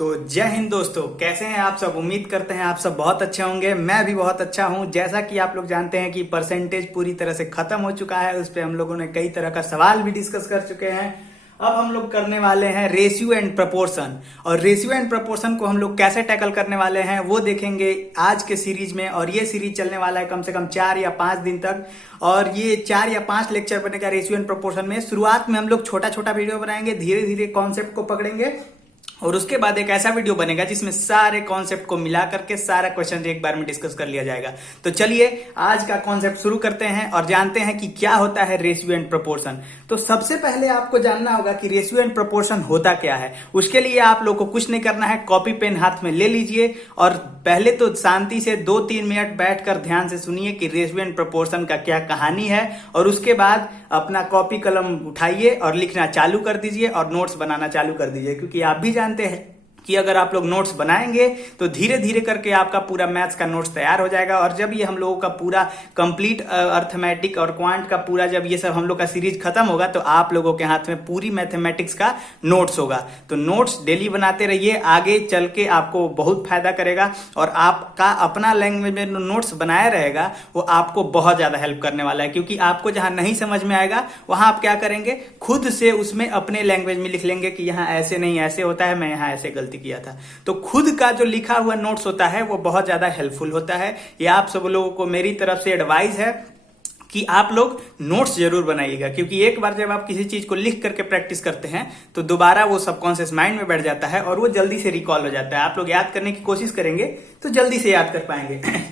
तो जय हिंद दोस्तों, कैसे हैं आप सब। उम्मीद करते हैं आप सब बहुत अच्छे होंगे। मैं भी बहुत अच्छा हूं। जैसा कि आप लोग जानते हैं कि परसेंटेज पूरी तरह से खत्म हो चुका है, उस पर हम लोगों ने कई तरह का सवाल भी डिस्कस कर चुके हैं। अब हम लोग करने वाले हैं रेशियो एंड प्रपोर्शन, और रेशियो एंड प्रपोर्शन को हम लोग कैसे टैकल करने वाले हैं वो देखेंगे आज के सीरीज में। और ये सीरीज चलने वाला है कम से कम 4 या 5 दिन तक, और ये 4 या 5 लेक्चर बनेगा रेशियो एंड प्रपोर्शन में। शुरुआत में हम लोग छोटा छोटा वीडियो बनाएंगे, धीरे धीरे कॉन्सेप्ट को पकड़ेंगे, और उसके बाद एक ऐसा वीडियो बनेगा जिसमें सारे कॉन्सेप्ट को मिला करके सारा क्वेश्चन एक बार में डिस्कस कर लिया जाएगा। तो चलिए आज का कॉन्सेप्ट शुरू करते हैं और जानते हैं कि क्या होता है रेशियो एंड प्रोपोर्शन। तो सबसे पहले आपको जानना होगा कि रेशियो एंड प्रोपोर्शन होता क्या है। उसके लिए आप लोग को कुछ नहीं करना है, कॉपी पेन हाथ में ले लीजिए और पहले तो शांति से 2-3 मिनट बैठकर ध्यान से सुनिए कि रेशियो एंड प्रोपोर्शन का क्या कहानी है, और उसके बाद अपना कॉपी कलम उठाइए और लिखना चालू कर दीजिए और नोट्स बनाना चालू कर दीजिए। क्योंकि आप भी जानते हैं कि अगर आप लोग नोट्स बनाएंगे तो धीरे धीरे करके आपका पूरा मैथ्स का नोट्स तैयार हो जाएगा। और जब ये हम लोगों का पूरा कंप्लीट अर्थमेटिक और क्वांट का पूरा जब ये सब हम लोग का सीरीज खत्म होगा तो आप लोगों के हाथ में पूरी मैथमेटिक्स का नोट्स होगा। तो नोट्स डेली बनाते रहिए, आगे चल के आपको बहुत फायदा करेगा। और आपका अपना लैंग्वेज में नोट्स बनाया रहेगा वो आपको बहुत ज्यादा हेल्प करने वाला है। क्योंकि आपको जहां नहीं समझ में आएगा वहां आप क्या करेंगे, खुद से उसमें अपने लैंग्वेज में लिख लेंगे कि यहाँ ऐसे नहीं ऐसे होता है, मैं यहाँ ऐसे गलती किया था। तो खुद का जो लिखा हुआ नोट्स होता है वो बहुत ज्यादा हेल्पफुल होता है। ये आप सब लोगों को मेरी तरफ से एडवाइस है कि आप लोग नोट्स जरूर बनाइएगा। क्योंकि एक बार जब आप किसी चीज को लिख करके प्रैक्टिस करते हैं तो दोबारा वो सबकॉन्शियस माइंड में बैठ जाता है और वो जल्दी से रिकॉल हो जाता है। आप लोग याद करने की कोशिश करेंगे तो जल्दी से याद कर पाएंगे।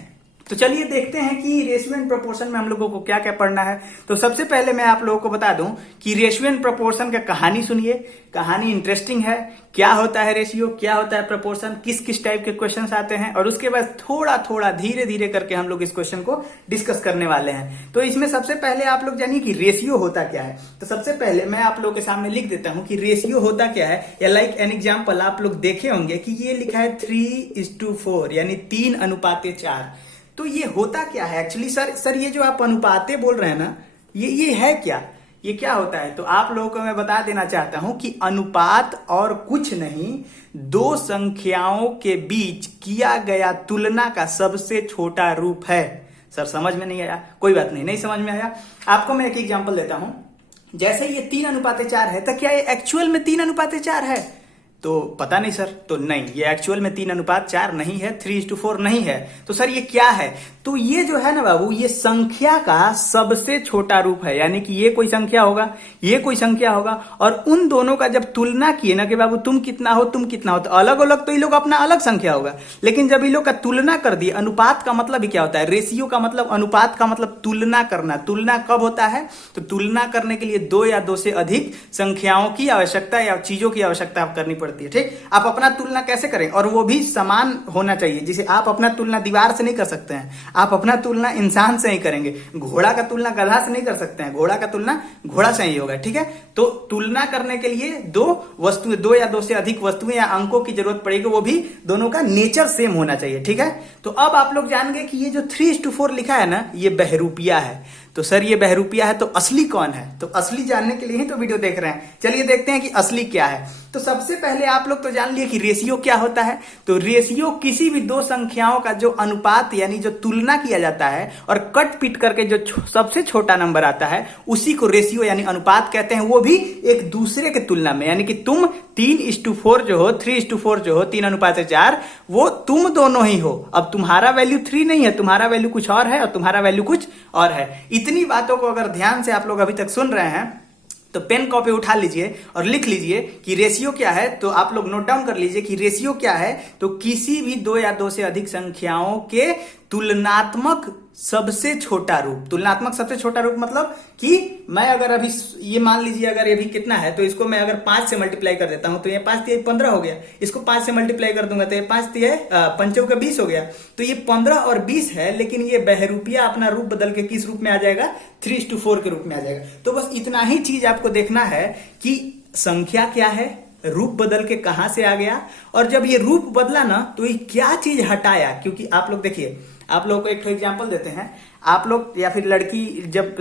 तो चलिए देखते हैं कि रेशियो एंड प्रोपोर्शन में हम लोगों को क्या क्या पढ़ना है। तो सबसे पहले मैं आप लोगों को बता दूं कि रेशियो एंड प्रोपोर्शन का कहानी सुनिए। कहानी इंटरेस्टिंग है। क्या होता है रेशियो, क्या होता है प्रोपोर्शन, किस किस टाइप के क्वेश्चंस आते हैं, और उसके बाद थोड़ा थोड़ा धीरे धीरे करके हम लोग इस क्वेश्चन को डिस्कस करने वाले हैं। तो इसमें सबसे पहले आप लोग जानिए कि रेशियो होता क्या है। तो सबसे पहले मैं आप लोगों के सामने लिख देता हूं कि रेशियो होता क्या है। या लाइक एन एग्जाम्पल आप लोग देखे होंगे कि ये लिखा है 3:4 यानी 3:4। तो ये होता क्या है एक्चुअली। सर ये जो आप अनुपाते बोल रहे हैं ना, ये है क्या, ये क्या होता है। तो आप लोगों को मैं बता देना चाहता हूं कि अनुपात और कुछ नहीं, दो संख्याओं के बीच किया गया तुलना का सबसे छोटा रूप है। सर समझ में नहीं आया, कोई बात नहीं, नहीं समझ में आया आपको मैं एक एग्जांपल देता हूं। जैसे ये 3:4 है, तो क्या ये एक्चुअल में 3:4 है। तो पता नहीं सर, तो नहीं, ये एक्चुअल में 3:4 नहीं है, 3:4 नहीं है। तो सर ये क्या है। तो ये जो है ना बाबू, ये संख्या का सबसे छोटा रूप है। यानी कि ये कोई संख्या होगा, ये कोई संख्या होगा, और उन दोनों का जब तुलना किए ना कि बाबू तुम कितना हो तुम कितना हो, तो अलग अलग तो ये लोग अपना अलग संख्या होगा। लेकिन जब ये लोग का तुलना कर दिए, अनुपात का मतलब ही क्या होता है, रेशियो का मतलब, अनुपात का मतलब तुलना करना। तुलना कब होता है, तो तुलना करने के लिए 2 या 2 से अधिक संख्याओं की आवश्यकता या चीजों की आवश्यकता करनी पड़ती है। ठीक, आप अपना तुलना कैसे करें, और वो भी समान होना चाहिए। जिसे आप अपना तुलना दीवार से नहीं कर सकते हैं, आप अपना तुलना इंसान से ही करेंगे। घोड़ा का तुलना गधा से नहीं कर सकते हैं, घोड़ा का तुलना घोड़ा से ही होगा। ठीक है, तो तुलना करने के लिए 2 वस्तुएं, 2 या 2 से अधिक वस्तुएं या अंकों की जरूरत पड़ेगी, वो भी दोनों का नेचर सेम होना चाहिए। ठीक है, तो अब आप लोग जान गए कि ये जो 3:4 लिखा है ना, ये बहरूपिया है। तो सर ये बहरूपिया है, तो असली कौन है। तो असली जानने के लिए ही तो वीडियो देख रहे हैं। चलिए देखते हैं कि असली क्या है। तो सबसे पहले आप लोग तो जान लिए कि रेशियो क्या होता है। तो रेशियो किसी भी 2 संख्याओं का जो अनुपात यानी जो तुलना किया जाता है और कट पीट करके जो सबसे छोटा नंबर आता है उसी को रेशियो यानी अनुपात कहते हैं। वो भी एक दूसरे के तुलना में, यानी कि तुम 3:4 जो हो, 3:4 जो हो, 3:4, वो तुम दोनों ही हो। अब तुम्हारा वैल्यू 3 नहीं है, तुम्हारा वैल्यू कुछ और है और तुम्हारा वैल्यू कुछ और है। इतनी बातों को अगर ध्यान से आप लोग अभी तक सुन रहे हैं तो पेन कॉपी उठा लीजिए और लिख लीजिए कि रेशियो क्या है। तो आप लोग नोट डाउन कर लीजिए कि रेशियो क्या है। तो किसी भी 2 या 2 से अधिक संख्याओं के तुलनात्मक सबसे छोटा रूप। तुलनात्मक सबसे छोटा रूप मतलब कि मैं अगर अभी ये मान लीजिए, अगर ये भी कितना है तो इसको मैं अगर 5 से मल्टीप्लाई कर देता हूं तो ये 5 3 15 हो गया। इसको 5 से मल्टीप्लाई कर दूंगा तो ये 5 3 पंचों का 20 हो गया। तो ये 15 और 20 है, लेकिन ये बहरूपिया अपना रूप बदल के किस रूप में आ जाएगा, 3:4 के रूप में आ जाएगा। तो बस इतना ही चीज आपको देखना है कि संख्या क्या है, रूप बदल के कहां से आ गया, और जब ये रूप बदला ना तो ये क्या चीज हटाया। क्योंकि आप लोग देखिए, आप लोग को एक एग्जांपल देते हैं। आप लोग या फिर लड़की जब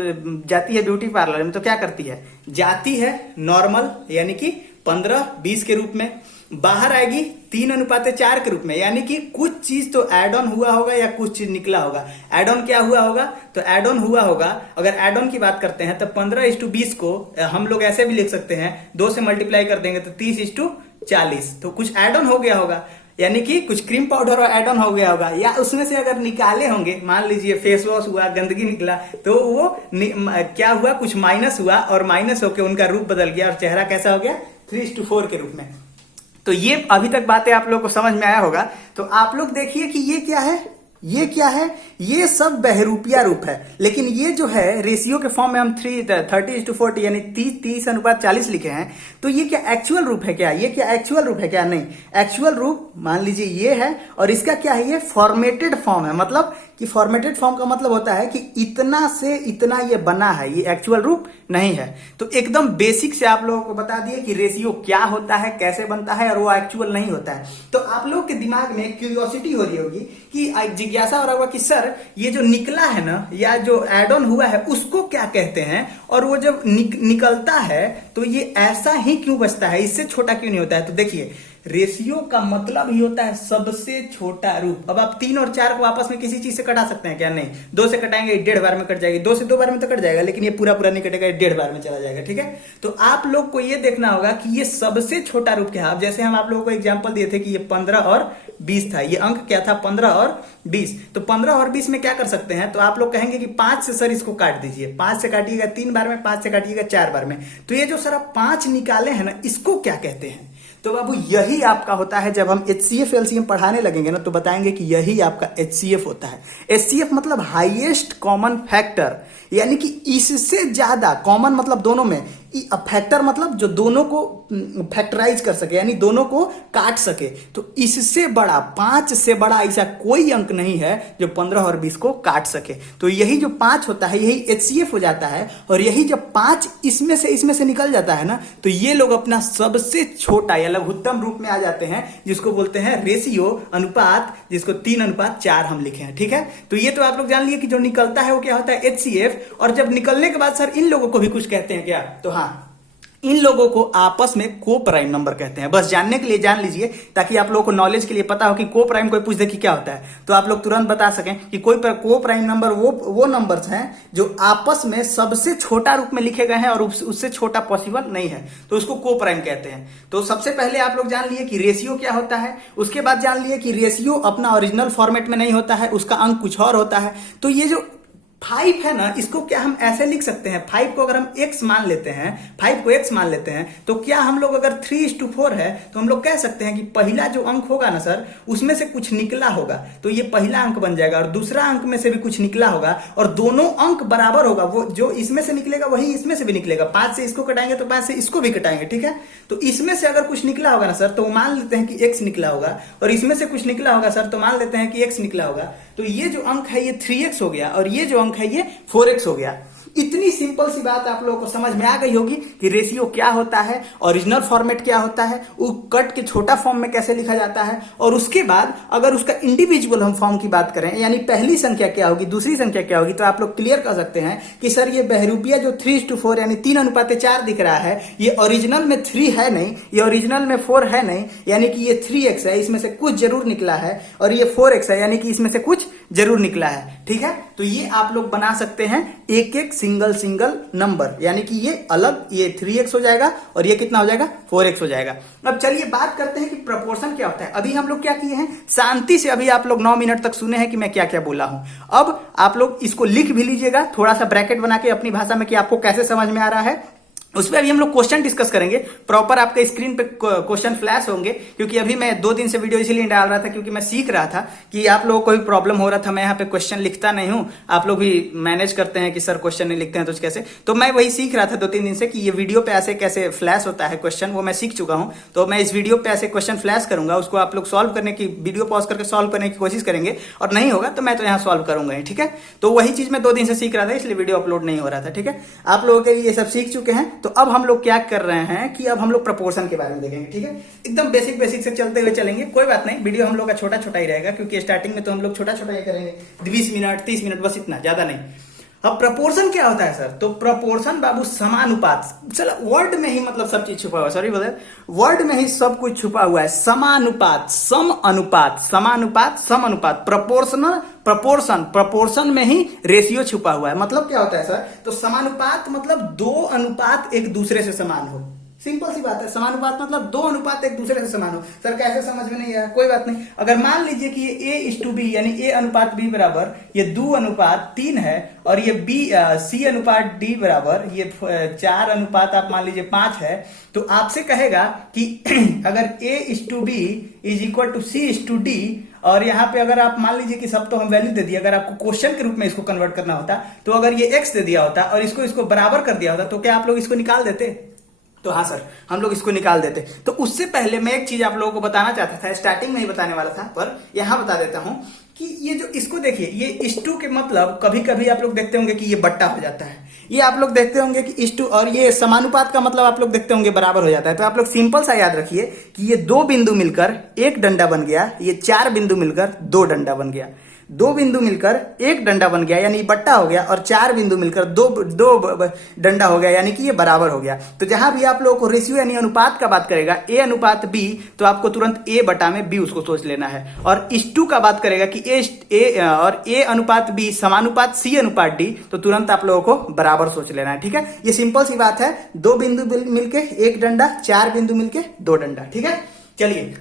जाती है ब्यूटी पार्लर में तो क्या करती है, जाती है नॉर्मल यानी कि 15-20 के रूप में, बाहर आएगी 3:4 के रूप में, यानी कि कुछ चीज तो एड ऑन हुआ होगा या कुछ चीज निकला होगा। एड ऑन क्या हुआ होगा? तो एड ऑन हुआ होगा, अगर एड ऑन की बात करते हैं तो 15:20 को हम लोग ऐसे भी लिख सकते हैं, 2 से मल्टीप्लाई कर देंगे तो 30:40, तो कुछ एड ऑन हो गया होगा, यानी कि कुछ क्रीम पाउडर और एड ऑन हो गया होगा। या उसमें से अगर निकाले होंगे, मान लीजिए फेस वॉश हुआ, गंदगी निकला, तो वो क्या हुआ, कुछ माइनस हुआ और माइनस होकर उनका रूप बदल गया और चेहरा कैसा हो गया, 3:4 के रूप में। तो ये अभी तक बातें आप लोगों को समझ में आया होगा। तो आप लोग देखिए कि ये क्या है, ये क्या है, ये सब बहरूपिया रूप है। लेकिन ये जो है रेशियो के फॉर्म में हम 30:40 यानी 30:40 लिखे हैं, तो ये क्या एक्चुअल रूप है क्या? ये क्या एक्चुअल रूप है क्या? नहीं, एक्चुअल रूप मान लीजिए ये है, और इसका क्या है, ये फॉर्मेटेड फॉर्म है। मतलब कि फॉर्मेटेड फॉर्म का मतलब होता है कि इतना से इतना ये बना है, ये एक्चुअल रूप नहीं है। तो एकदम बेसिक से आप लोगों को बता दिए कि रेशियो क्या होता है, कैसे बनता है, और वो एक्चुअल नहीं होता है। तो आप लोग के दिमाग में क्यूरियोसिटी हो रही होगी कि जिज्ञासा हो रहा होगा कि सर ये जो निकला है ना, या जो एड ऑन हुआ है, उसको क्या कहते हैं, और वो जब निकलता है तो ये ऐसा ही क्यों बचता है, इससे छोटा क्यों नहीं होता है? तो देखिए, रेशियो का मतलब ही होता है सबसे छोटा रूप। अब आप 3 और 4 को आपस में किसी चीज से कटा सकते हैं क्या? नहीं। 2 से कटाएंगे 1.5 बार में कट जाएगी, 2 से 2 बार में तो कट जाएगा, लेकिन ये पूरा पूरा नहीं कटेगा, 1.5 बार में चला जाएगा। ठीक है, तो आप लोग को ये देखना होगा कि ये सबसे छोटा रूप क्या है। अब जैसे हम आप लोगों को एग्जाम्पल दिए थे कि ये 15 और 20 था, ये अंक क्या था, 15 और 20। तो 15 और 20 में क्या कर सकते हैं? तो आप लोग कहेंगे कि 5 से सर इसको काट दीजिए, 5 से काटिएगा 3 बार में, 5 से काटिएगा 4 बार में। तो ये जो सर आप 5 निकाले हैं ना, इसको क्या कहते हैं? तो बाबू यही आपका होता है, जब हम HCF LCM पढ़ाने लगेंगे ना, तो बताएंगे कि यही आपका HCF होता है। HCF मतलब हाईएस्ट कॉमन फैक्टर, यानी कि इससे ज्यादा, कॉमन मतलब दोनों में, फैक्टर मतलब जो दोनों को फैक्टराइज कर सके, यानी दोनों को काट सके। तो इससे बड़ा, 5 से बड़ा ऐसा कोई अंक नहीं है जो 15 और 20 को काट सके। तो यही जो 5 होता है, यही HCF हो जाता है। और यही जब 5 इसमें से निकल जाता है ना, तो ये लोग अपना सबसे छोटा या लघुत्तम रूप में आ जाते हैं, जिसको बोलते हैं रेशियो, अनुपात, जिसको 3:4 हम लिखे हैं। ठीक है, तो ये तो आप लोग जान लिए कि जो निकलता है वो क्या होता है, HCF। और जब निकलने के बाद सर इन लोगों को भी कुछ कहते हैं क्या? तो हाँ, इन लोगों को आपस में को प्राइम नंबर कहते हैं। बस जानने के लिए जान लीजिए, ताकि आप लोगों को नॉलेज के लिए पता हो कि को प्राइम, कोई पूछ दे कि क्या होता है तो आप लोग तुरंत बता सकें कि कोई पर को प्राइम नंबर वो नंबर्स हैं जो आपस में सबसे छोटा रूप में लिखे गए हैं और उससे छोटा पॉसिबल नहीं है, तो उसको को प्राइम कहते हैं। तो सबसे पहले आप लोग जान लिए कि रेशियो क्या होता है। उसके बाद जान लिए कि रेशियो अपना ओरिजिनल फॉर्मेट में नहीं होता है, उसका अंक कुछ और होता है। तो ये जो 5 है ना, इसको क्या हम ऐसे लिख सकते हैं, 5 को अगर हम x मान लेते हैं, 5 को x मान लेते हैं, तो क्या हम लोग अगर 3:4 है तो हम लोग कह सकते हैं कि पहला जो अंक होगा ना सर, उसमें से कुछ निकला होगा, तो ये पहला अंक बन जाएगा, और दूसरा अंक में से भी कुछ निकला होगा, और दोनों अंक बराबर होगा। वो जो इसमें से निकलेगा वही इसमें से भी निकलेगा। 5 से इसको कटाएंगे तो 5 से इसको भी कटाएंगे। ठीक है, तो इसमें से अगर कुछ निकला होगा ना सर, तो मान लेते हैं कि x निकला होगा, और इसमें से कुछ निकला होगा सर, तो मान लेते हैं कि x निकला होगा। तो ये जो अंक है ये 3x हो गया, और ये जो अंक है ये 4x हो गया। इतनी सिंपल सी बात आप लोगों को समझ में आ गई होगी कि रेशियो क्या होता है, ओरिजिनल फॉर्मेट क्या होता है, वो कट के छोटा फॉर्म में कैसे लिखा जाता है। और उसके बाद अगर उसका इंडिविजुअल हम फॉर्म की बात करें, यानी पहली संख्या क्या होगी, दूसरी संख्या क्या होगी, तो आप लोग क्लियर कर सकते हैं कि सर ये बहरूपिया जो 3:4 यानी 3:4 दिख रहा है, ये ओरिजिनल में 3 है नहीं, ये ओरिजिनल में 4 है नहीं, यानी कि ये 3x है, इसमें से कुछ जरूर निकला है, और ये 4x है, यानी कि इसमें से कुछ जरूर निकला है। ठीक है, तो ये आप लोग बना सकते हैं एक एक सिंगल नंबर, यानी कि ये अलग, ये 3x हो जाएगा और ये कितना हो जाएगा, 4x हो जाएगा। अब चलिए बात करते हैं कि प्रपोर्शन क्या होता है। अभी हम लोग क्या किए हैं, शांति से अभी आप लोग 9 मिनट तक सुने हैं कि मैं क्या क्या बोला हूं। अब आप लोग इसको लिख भी लीजिएगा थोड़ा सा ब्रैकेट बना के अपनी भाषा में कि आपको कैसे समझ में आ रहा है। उसमें अभी हम लोग क्वेश्चन डिस्कस करेंगे, प्रॉपर आपके स्क्रीन पे क्वेश्चन फ्लैश होंगे, क्योंकि अभी मैं 2 दिन से वीडियो इसीलिए डाल रहा था क्योंकि मैं सीख रहा था कि आप लोगों को भी प्रॉब्लम हो रहा था, मैं यहाँ पे क्वेश्चन लिखता नहीं हूँ, आप लोग भी मैनेज करते हैं कि सर क्वेश्चन नहीं लिखते हैं तो कैसे, तो मैं वही सीख रहा था 2-3 दिन से कि ये वीडियो पे ऐसे कैसे फ्लैश होता है क्वेश्चन, वो मैं सीख चुका हूँ। तो मैं इस वीडियो पे ऐसे क्वेश्चन फ्लैश करूंगा, उसको आप लोग सॉल्व करने की, वीडियो पॉज करके सॉल्व करने की कोशिश करेंगे, और नहीं होगा तो मैं तो यहाँ सॉल्व करूंगा। ठीक है, तो वही चीज मैं 2 दिन से सीख रहा था, इसलिए वीडियो अपलोड नहीं हो रहा था। ठीक है, आप लोगों के ये सब सीख चुके हैं, तो अब हम लोग क्या कर रहे हैं कि अब हम लोग प्रपोर्शन के बारे में देखेंगे। ठीक है, एकदम बेसिक से चलते हुए चलेंगे, कोई बात नहीं, वीडियो हम लोग का छोटा छोटा ही रहेगा, क्योंकि स्टार्टिंग में तो हम लोग छोटा छोटा ही करेंगे, 20 मिनट 30 मिनट, बस इतना, ज्यादा नहीं। अब प्रपोर्शन क्या होता है सर? तो प्रपोर्शन बाबू समानुपात, चलो वर्ड में ही मतलब सब चीज छुपा हुआ है, सॉरी ब्रदर, वर्ड में ही सब कुछ छुपा हुआ है। समानुपात, सम अनुपात, समानुपात सम अनुपात, प्रपोर्शनल प्रपोर्शन, प्रपोर्शन में ही रेशियो छुपा हुआ है। मतलब क्या होता है सर? तो समानुपात मतलब दो अनुपात एक दूसरे से समान हो, सिंपल सी बात है। समानुपात मतलब दो अनुपात एक दूसरे से समान हो। सर कैसे समझ में नहीं आया? कोई बात नहीं, अगर मान लीजिए कि ये A:B यानी A अनुपात B बराबर ये 2 अनुपात 3 है और ये C अनुपात D बराबर ये 4 अनुपात आप मान लीजिए 5 है, तो आपसे कहेगा कि अगर A:B is equal to C:D, और यहाँ पे अगर आप मान लीजिए कि सब तो हम वैल्यू दे दिए, अगर आपको क्वेश्चन के रूप में इसको कन्वर्ट करना होता तो अगर ये x दे दिया होता और इसको बराबर कर दिया होता तो क्या आप लोग इसको निकाल देते? तो हाँ सर, हम लोग इसको निकाल देते। तो उससे पहले मैं एक चीज आप लोगों को बताना चाहता था, स्टार्टिंग में ही बताने वाला था पर यहां बता देता हूं कि ये जो इसको देखिए, ये इस2 के मतलब कभी कभी आप लोग देखते होंगे कि ये बट्टा हो जाता है, ये आप लोग देखते होंगे कि इस2, और ये समानुपात का मतलब आप लोग देखते होंगे बराबर हो जाता है। तो आप लोग सिंपल सा याद रखिए कि ये 2 बिंदु मिलकर एक डंडा बन गया, ये 4 बिंदु मिलकर 2 डंडा बन गया, 2 बिंदु मिलकर एक डंडा बन गया यानी बट्टा हो गया, और 4 बिंदु मिलकर दो डंडा हो गया यानी कि ये बराबर हो गया। तो जहां भी आप लोगों को रेशियो यानी अनुपात का बात करेगा A अनुपात B, तो आपको तुरंत A बटा में B उसको सोच लेना है। और इस2 का बात करेगा कि A अनुपात B समानुपात C अनुपात D, तो तुरंत आप लोगों को बराबर सोच लेना है। ठीक है, ये सिंपल सी बात है, 2 बिंदु मिलके एक डंडा, 4 बिंदु मिलके 2 डंडा। ठीक है, चलिए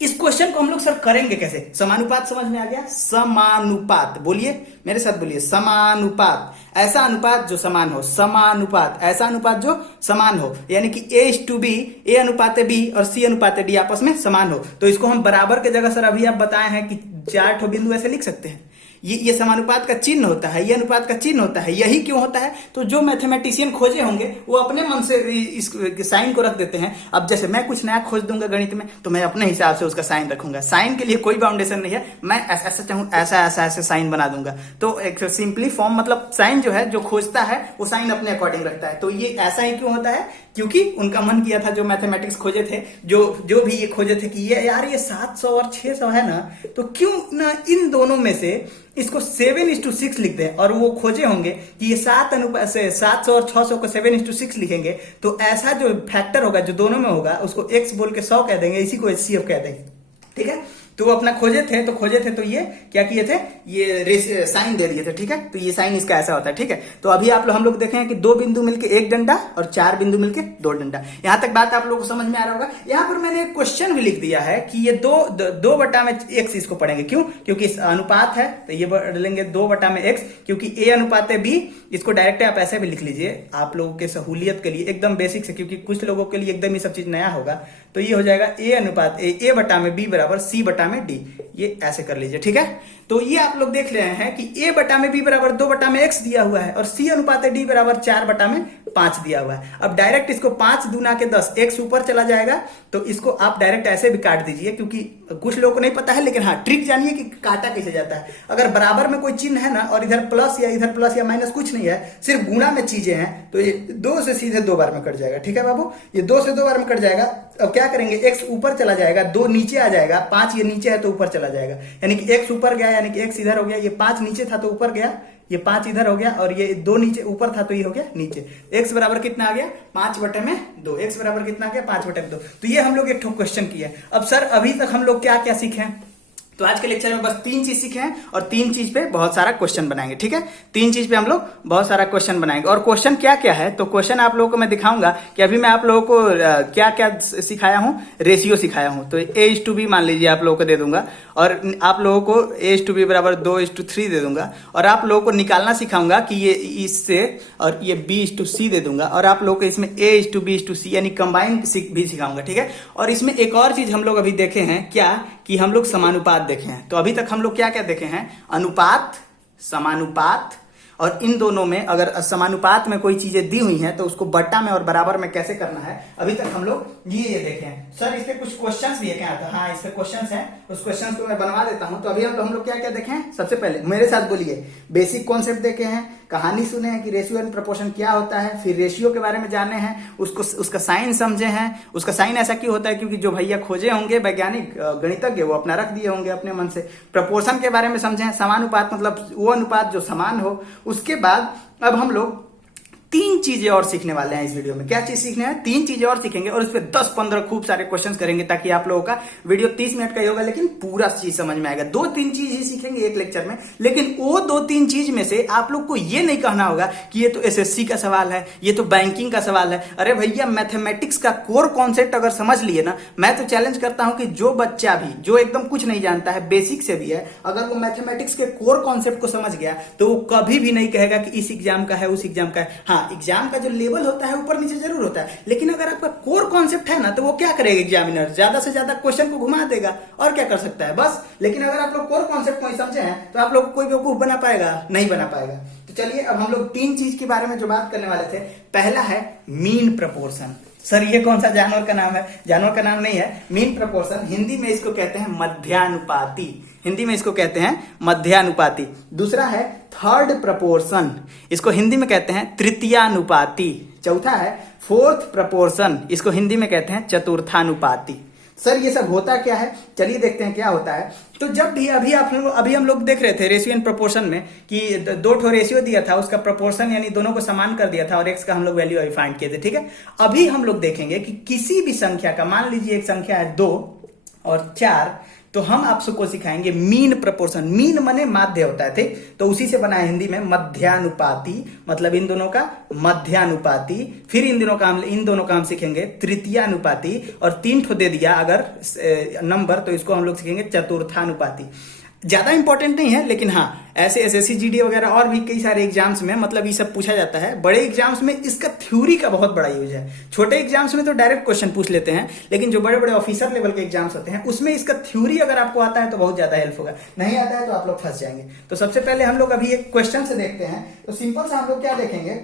इस क्वेश्चन को हम लोग सर करेंगे कैसे? समानुपात समझ में आ गया? समानुपात बोलिए मेरे साथ, बोलिए समानुपात, ऐसा अनुपात जो समान हो, समानुपात ऐसा अनुपात जो समान हो, यानी कि A:B, A अनुपात B और C अनुपात D आपस में समान हो। तो इसको हम बराबर के जगह सर अभी आप बताए हैं कि 4 ठो बिंदु ऐसे लिख सकते हैं। ये समानुपात का चिन्ह होता है, ये अनुपात का चिन्ह होता है। यही क्यों होता है? तो जो मैथमेटिशियन खोजे होंगे वो अपने मन से इस साइन को रख देते हैं। अब जैसे मैं कुछ नया खोज दूंगा गणित में तो मैं अपने हिसाब से उसका साइन रखूंगा, साइन के लिए कोई बाउंडेशन नहीं है, मैं ऐसा चाहूं ऐसा ऐसा ऐसे साइन बना दूंगा। तो एक सिंपली फॉर्म मतलब साइन जो है, जो खोजता है वो साइन अपने अकॉर्डिंग रखता है। तो ये ऐसा ही क्यों होता है? क्योंकि उनका मन किया था, जो मैथमेटिक्स खोजे थे, जो भी ये खोजे थे कि ये यार ये 700 और 600 है ना, तो क्यों ना इन दोनों में से इसको 7:6 लिख दें। और वो खोजे होंगे कि ये 700 और 600 को 7:6 लिखेंगे तो ऐसा जो फैक्टर होगा जो दोनों में होगा उसको x बोल के 100 कह देंगे, इसी को HCF कह देंगे। ठीक है, तो वो अपना खोजे थे तो ये क्या किए थे, ये साइन दे दिए थे। ठीक है, तो ये साइन इसका ऐसा होता है। ठीक है, तो अभी हम लोग देखें कि 2 बिंदु मिलके एक डंडा और 4 बिंदु मिलके 2 डंडा। यहां तक बात आप लोगों को समझ में आ रहा होगा। यहां पर मैंने एक क्वेश्चन भी लिख दिया है कि ये 2 बटा में x इसको पढ़ेंगे, क्यों? क्योंकि इस अनुपात है तो ये लेंगे 2 बटा में x, क्योंकि A अनुपात B, इसको डायरेक्ट आप ऐसे भी लिख लीजिए आप लोगों के सहूलियत के लिए, एकदम बेसिक से, क्योंकि कुछ लोगों के लिए एकदम ये सब चीज नया होगा। तो ये हो जाएगा A अनुपात A बटा में B बराबर C बटा में D, ये ऐसे कर लीजिए। ठीक है, तो ये आप लोग देख रहे हैं कि A बटा में B बराबर 2 बटा में x दिया हुआ है और C अनुपात D बराबर 4 बटा में 5 दिया हुआ है। अब डायरेक्ट इसको 5 दूना के 10, x ऊपर चला जाएगा तो इसको आप डायरेक्ट ऐसे भी काट दीजिए, क्योंकि कुछ लोगों को नहीं पता है, लेकिन हाँ ट्रिक जानिए कि काटा कैसे जाता है। अगर बराबर में कोई चिन्ह है ना और इधर प्लस या माइनस कुछ नहीं है, सिर्फ गुणा में चीजें हैं, तो ये 2 से सीधे 2 बार में कट जाएगा। ठीक है बाबू, ये 2 से 2 बार में कट जाएगा। अब क्या करेंगे, x ऊपर चला जाएगा, 2 नीचे आ जाएगा, 5 ये नीचे है तो ऊपर चला जाएगा, यानी कि x ऊपर गया यानी कि x इधर हो गया, ये 5 नीचे था तो ऊपर गया, ये 5 इधर हो गया, और ये 2 नीचे ऊपर था तो ये हो गया नीचे। x बराबर कितना आ गया? 5 बटे में 2। x बराबर कितना आ गया? 5 बटे में 2। तो ये हम लोग एक ठोक क्वेश्चन किया। अब सर अभी तक हम लोग क्या क्या सीखे हैं? तो आज के लेक्चर में बस 3 चीज सीखे हैं और 3 चीज पे बहुत सारा क्वेश्चन बनाएंगे। ठीक है, 3 चीज पे हम लोग बहुत सारा क्वेश्चन बनाएंगे। और क्वेश्चन क्या क्या है, तो क्वेश्चन आप लोगों को मैं दिखाऊंगा कि अभी मैं आप लोगों को क्या क्या सिखाया हूँ, रेशियो सिखाया हूँ। तो A:B मान लीजिए आप लोगों को दे दूंगा, और आप लोगों को A:B बराबर 2:3 दे दूंगा, और आप लोगों को निकालना सिखाऊंगा कि ये इससे, और ये B:C दे दूंगा, और आप लोगों को इसमें A:B:C यानी कंबाइन भी सिखाऊंगा। ठीक है, और इसमें एक और चीज हम लोग अभी देखे हैं क्या, कि हम लोग समानुपात देखे हैं। तो अभी तक हम लोग क्या क्या देखे हैं? अनुपात, समानुपात, और इन दोनों में अगर समानुपात में कोई चीजें दी हुई हैं तो उसको बट्टा में और बराबर में कैसे करना है, अभी तक हम लोग ये देखे हैं। सर इस पे कुछ क्वेश्चंस भी है क्या? था हाँ, इस पे क्वेश्चंस हैं, उस क्वेश्चंस को मैं बनवा देता हूं। तो अभी हम लोग क्या क्या देखे हैं? सबसे पहले मेरे साथ बोलिए, बेसिक कॉन्सेप्ट देखे हैं, कहानी सुने हैं कि रेशियो एंड प्रोपोर्शन क्या होता है, फिर रेशियो के बारे में जाने हैं, उसको उसका साइन समझे हैं, उसका साइन ऐसा क्यों होता है क्योंकि जो भैया खोजे होंगे वैज्ञानिक गणितज्ञ वो अपना रख दिए होंगे अपने मन से। प्रोपोर्शन के बारे में समझे हैं, समानुपात मतलब वो अनुपात जो समान हो। उसके बाद अब हम लोग 3 चीजें और सीखने वाले हैं इस वीडियो में। क्या चीज सीखने हैं? 3 चीजें और सीखेंगे और उस पर 10-15 खूब सारे क्वेश्चंस करेंगे ताकि आप लोगों का वीडियो 30 मिनट का ही होगा लेकिन पूरा चीज समझ में आएगा। 2-3 चीज ही सीखेंगे एक लेक्चर में, लेकिन वो 2-3 चीज में से आप लोग को ये नहीं कहना होगा कि ये तो एसएससी का सवाल है, ये तो बैंकिंग का सवाल है। अरे भैया मैथमेटिक्स का कोर कॉन्सेप्ट अगर समझ लिए ना, मैं तो चैलेंज करता हूं कि जो बच्चा भी जो एकदम कुछ नहीं जानता है, बेसिक से भी है, अगर वो मैथमेटिक्स के कोर कॉन्सेप्ट को समझ गया तो वो कभी भी नहीं कहेगा कि इस एग्जाम का है उस एग्जाम का है। हाँ, एग्जाम का जो लेवल होता है ऊपर नीचे जरूर होता है, लेकिन अगर आपका कोर कॉन्सेप्ट है ना तो वो क्या करेगा एग्जामिनर, ज्यादा से ज्यादा क्वेश्चन को घुमा देगा और क्या कर सकता है बस। लेकिन अगर आप लोग कोर कॉन्सेप्ट को समझे हैं तो आप लोग कोई बेवकूफ बना पाएगा? नहीं बना पाएगा। तो चलिए अब हम लोग 3 चीज के बारे में जो बात करने वाले थे, पहला है मीन प्रपोर्शन। सर ये कौन सा जानवर का नाम है? जानवर का नाम नहीं है, मीन प्रपोर्शन। हिंदी में इसको कहते हैं मध्यानुपाती, हिंदी में इसको कहते हैं मध्यानुपाती। दूसरा है थर्ड प्रपोर्शन, इसको हिंदी में कहते हैं तृतीयानुपाती। चौथा है फोर्थ प्रपोर्शन, इसको हिंदी में कहते हैं चतुर्थानुपाती। सर ये सब होता क्या है? चलिए देखते हैं क्या होता है। तो जब भी अभी हम लोग देख रहे थे रेशियो एंड प्रोपोर्शन में कि 2 ठो रेशियो दिया था, उसका प्रोपोर्शन यानी दोनों को समान कर दिया था और एक्स का हम लोग वैल्यू अभी फाइंड किए थे। ठीक है, अभी हम लोग देखेंगे कि किसी भी संख्या का, मान लीजिए एक संख्या है 2 और 4, तो हम आप सबको सिखाएंगे मीन प्रपोर्शन। मीन माने माध्य होता है, ठीक, तो उसी से बना है हिंदी में मध्यानुपाती, मतलब इन दोनों का मध्यानुपाती। फिर इन दोनों का हम सीखेंगे तृतीयानुपाती, और 3 ठो दे दिया अगर नंबर तो इसको हम लोग सीखेंगे चतुर्थानुपाती। ज्यादा इंपॉर्टेंट नहीं है, लेकिन हाँ ऐसे एसएससी जीडी वगैरह और भी कई सारे एग्जाम्स में मतलब ये सब पूछा जाता है। बड़े एग्जाम्स में इसका थ्योरी का बहुत बड़ा यूज है। छोटे एग्जाम्स में तो डायरेक्ट क्वेश्चन पूछ लेते हैं, लेकिन जो बड़े बड़े ऑफिसर लेवल के एग्जाम्स होते हैं उसमें इसका थ्योरी अगर आपको आता है तो बहुत ज्यादा हेल्प होगा, नहीं आता है तो आप लोग फंस जाएंगे। तो सबसे पहले हम लोग अभी एक क्वेश्चन से देखते हैं। तो सिंपल सा हम लोग क्या देखेंगे,